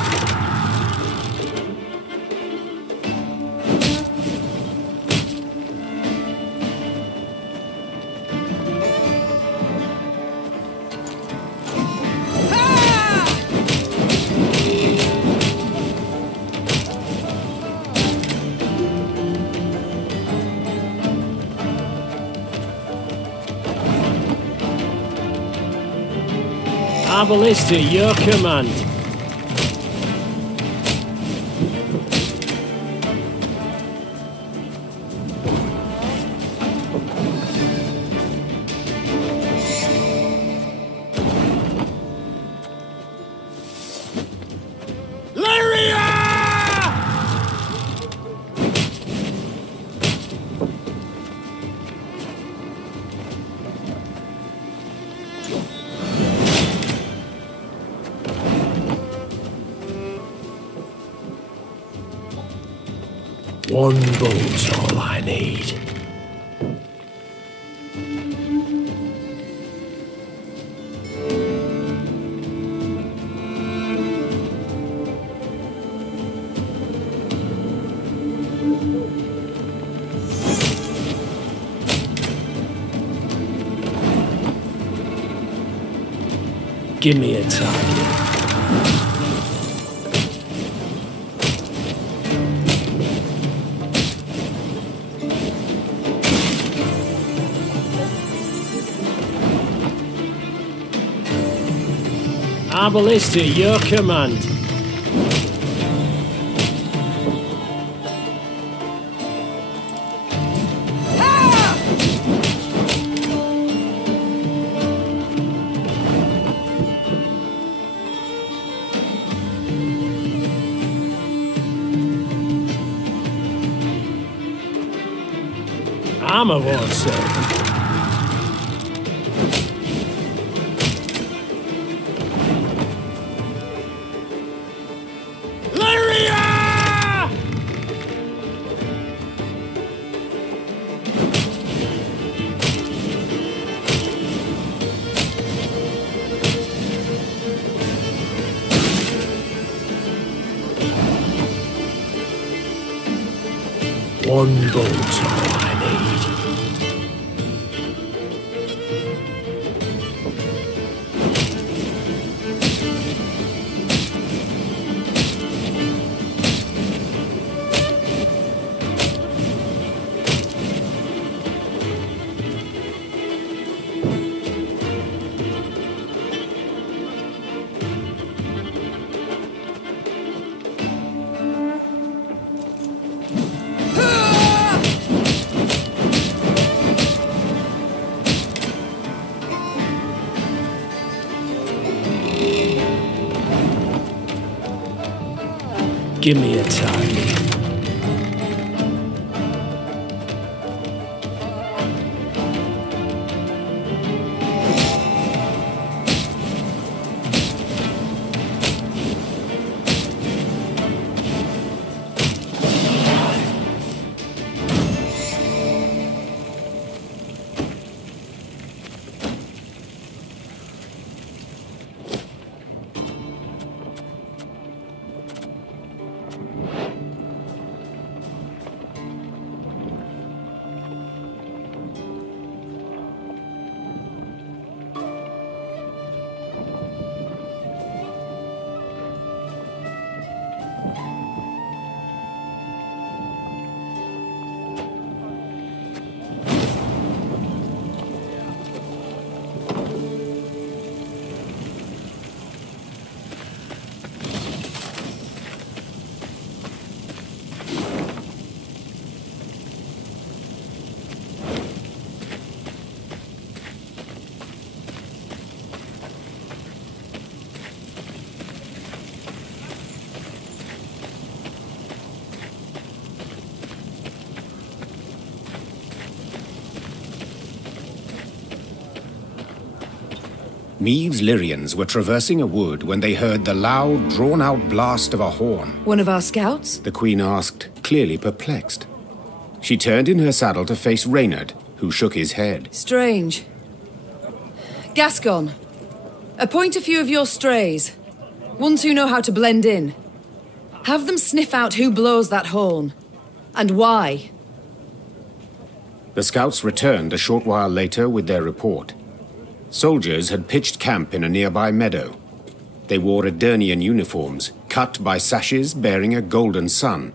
Our ballista, your command. One bolt's all I need. Give me a target. Our ballista, your command. Armor won't serve. One bolt's all I need. Give me a target. Meave's Lyrians were traversing a wood when they heard the loud, drawn-out blast of a horn. One of our scouts? The Queen asked, clearly perplexed. She turned in her saddle to face Reynard, who shook his head. Strange. Gascon, appoint a few of your strays. Ones who know how to blend in. Have them sniff out who blows that horn. And why. The scouts returned a short while later with their report. Soldiers had pitched camp in a nearby meadow. They wore Edirnian uniforms, cut by sashes bearing a golden sun.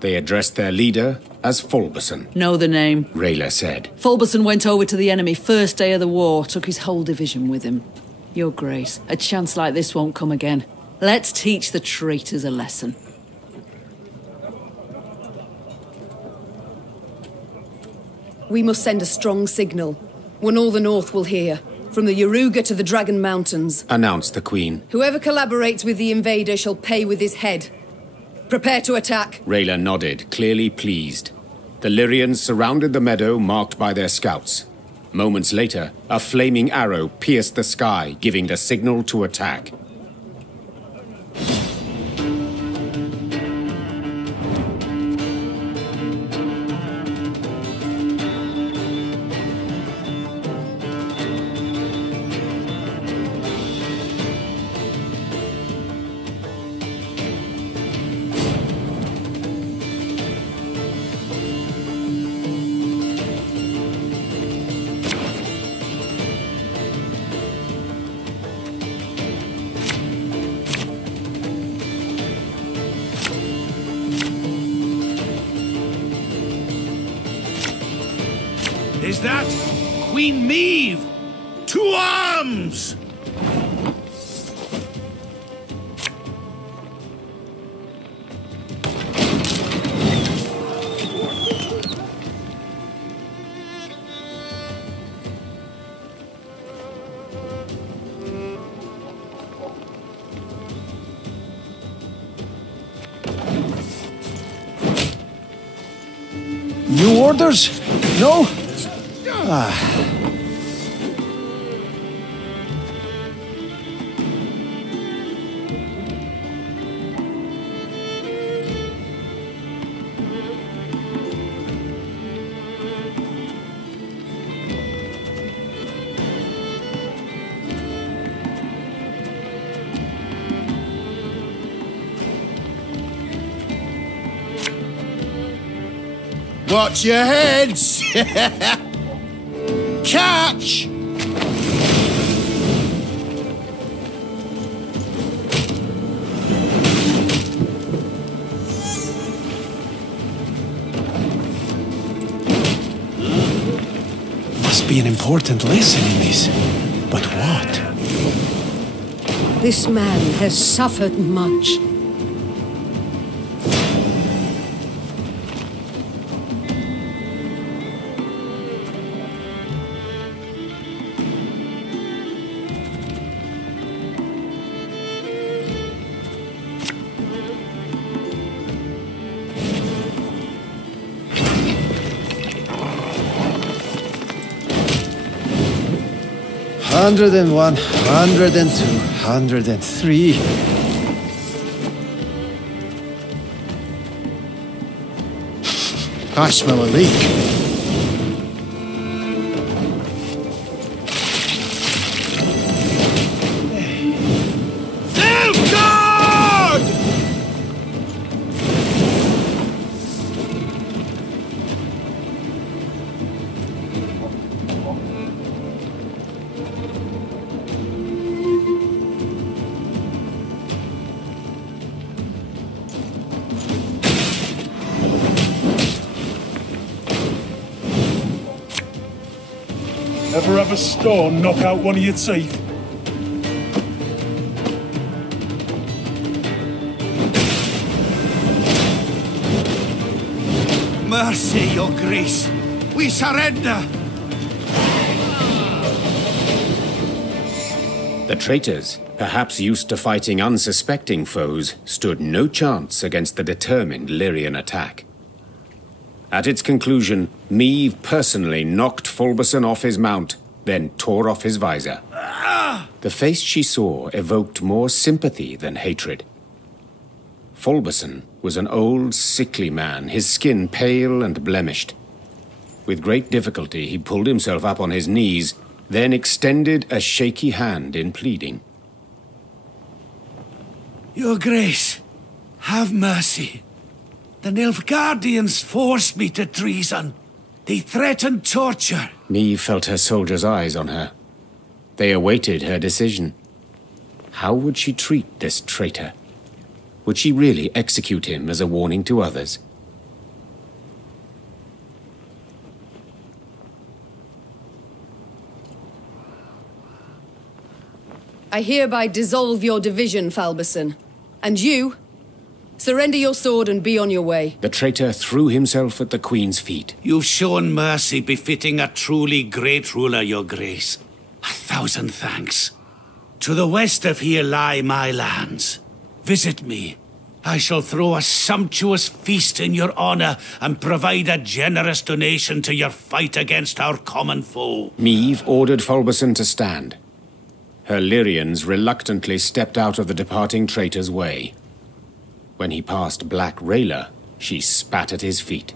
They addressed their leader as Falbeson. Know the name, Rayla said. Falbeson went over to the enemy first day of the war, took his whole division with him. Your Grace, a chance like this won't come again. Let's teach the traitors a lesson. We must send a strong signal, one all the North will hear. From the Yaruga to the Dragon Mountains, announced the Queen. Whoever collaborates with the invader shall pay with his head. Prepare to attack. Rayla nodded, clearly pleased. The Lyrians surrounded the meadow marked by their scouts. Moments later, a flaming arrow pierced the sky, giving the signal to attack. Is that Queen Maeve? To arms! New orders? No? Ah. Watch your heads! Catch! Must be an important lesson in this. But what? This man has suffered much. Hundred and 102, 103. I smell a leak. Ever have a stone knock out one of your teeth? Mercy, your grace. We surrender. The traitors, perhaps used to fighting unsuspecting foes, stood no chance against the determined Lyrian attack. At its conclusion, Maeve personally knocked Falbeson off his mount, then tore off his visor. The face she saw evoked more sympathy than hatred. Falbeson was an old, sickly man, his skin pale and blemished. With great difficulty, he pulled himself up on his knees, then extended a shaky hand in pleading. Your grace, have mercy. The Nilfgaardians forced me to treason. They threatened torture. Maeve felt her soldiers' eyes on her. They awaited her decision. How would she treat this traitor? Would she really execute him as a warning to others? I hereby dissolve your division, Falbeson. And you, surrender your sword and be on your way. The traitor threw himself at the Queen's feet. You've shown mercy befitting a truly great ruler, your grace. 1,000 thanks. To the west of here lie my lands. Visit me. I shall throw a sumptuous feast in your honor and provide a generous donation to your fight against our common foe. Maeve ordered Falbeson to stand. Her Lyrians reluctantly stepped out of the departing traitor's way. When he passed Black Rayla, she spat at his feet.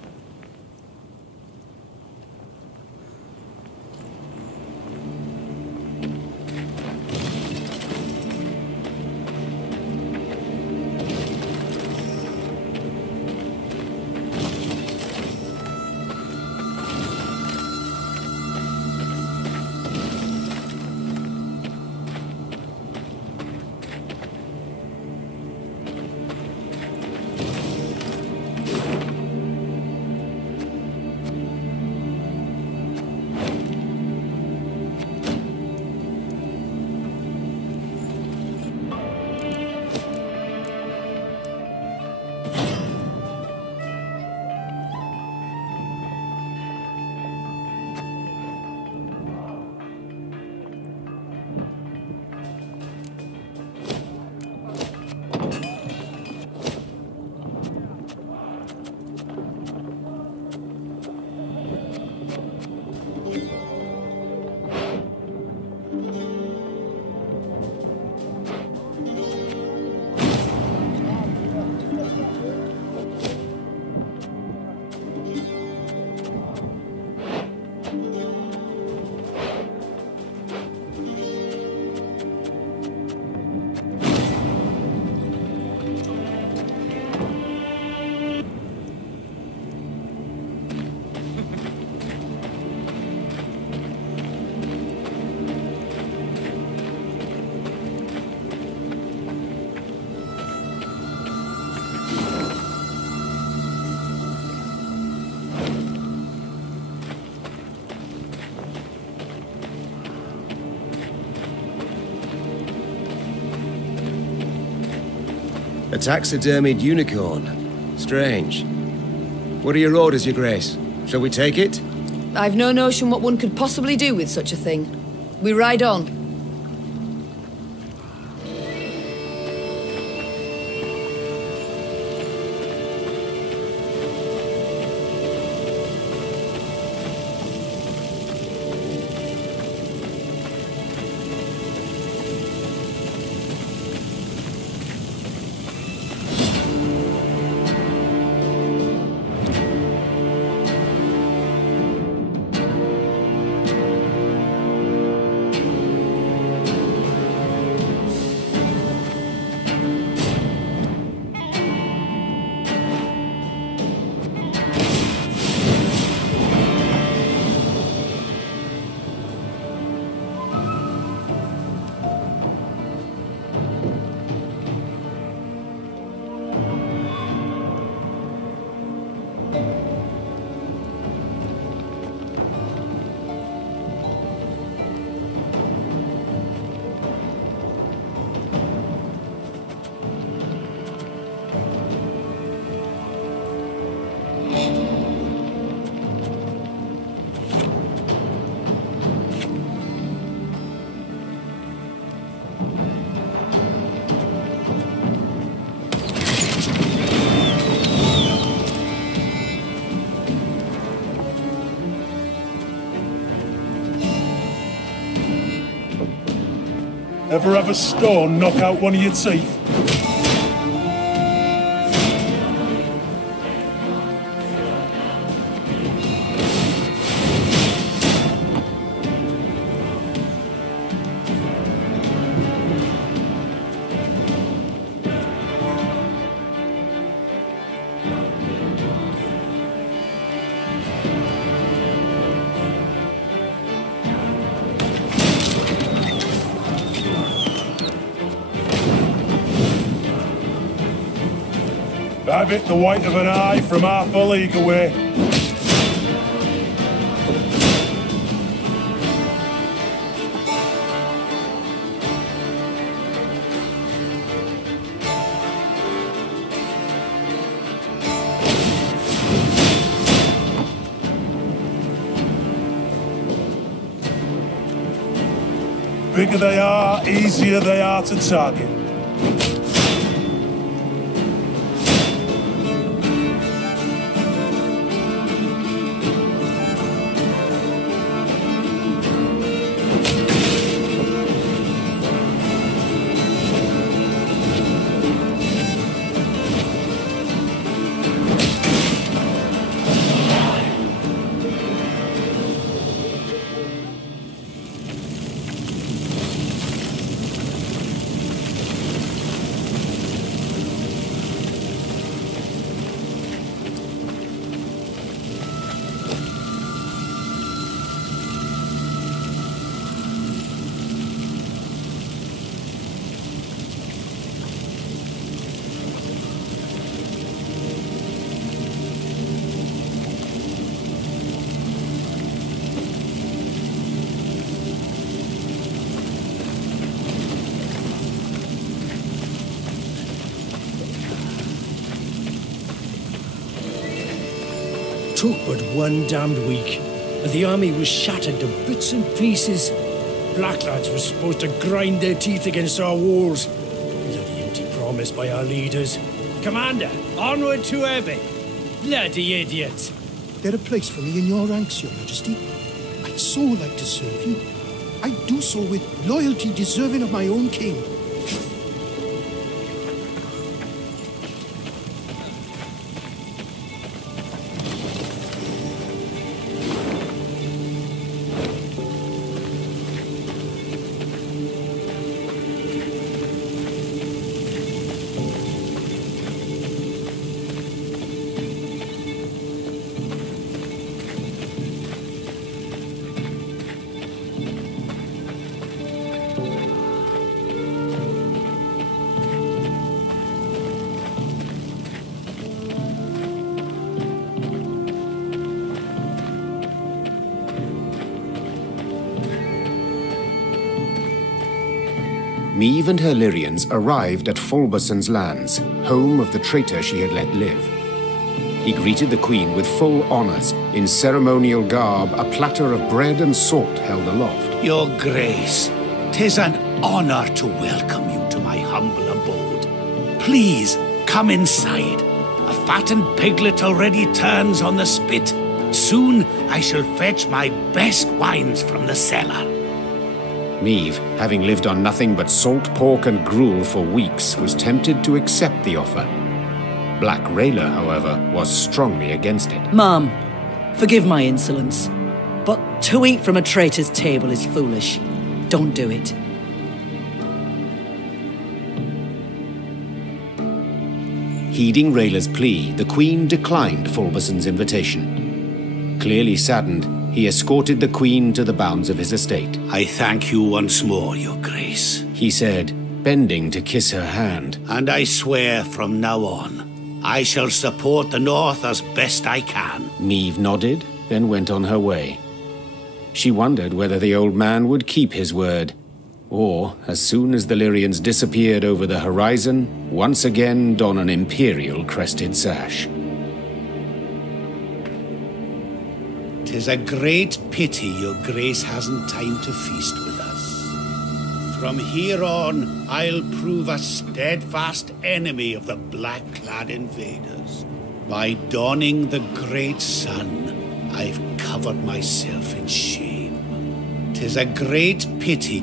taxidermied unicorn. Strange. What are your orders, Your Grace? Shall we take it? I've no notion what one could possibly do with such a thing. We ride on. Ever have a stone knock out one of your teeth? Have it the white of an eye from half a league away. Bigger they are, easier they are to target. Took but one damned week, and the army was shattered to bits and pieces. Black lads were supposed to grind their teeth against our walls. Bloody empty promise by our leaders. Commander, onward to Abbey. Bloody idiots. There's a place for me in your ranks, Your Majesty. I'd so like to serve you. I'd do so with loyalty deserving of my own king. Maeve and her Lyrians arrived at Falbeson's lands, home of the traitor she had let live. He greeted the queen with full honors. In ceremonial garb, a platter of bread and salt held aloft. Your Grace, 'tis an honor to welcome you to my humble abode. Please, come inside. A fattened piglet already turns on the spit. Soon I shall fetch my best wines from the cellar. Maeve, having lived on nothing but salt pork and gruel for weeks, was tempted to accept the offer. Black Rayla, however, was strongly against it. Ma'am, forgive my insolence, but to eat from a traitor's table is foolish. Don't do it. Heeding Rayla's plea, the queen declined Falbeson's invitation. Clearly saddened, he escorted the queen to the bounds of his estate. I thank you once more, Your Grace, he said, bending to kiss her hand. And I swear from now on, I shall support the North as best I can. Maeve nodded, then went on her way. She wondered whether the old man would keep his word, or, as soon as the Lyrians disappeared over the horizon, once again don an imperial crested sash. 'Tis a great pity Your Grace hasn't time to feast with us. From here on, I'll prove a steadfast enemy of the black-clad invaders. By donning the great sun, I've covered myself in shame. 'Tis a great pity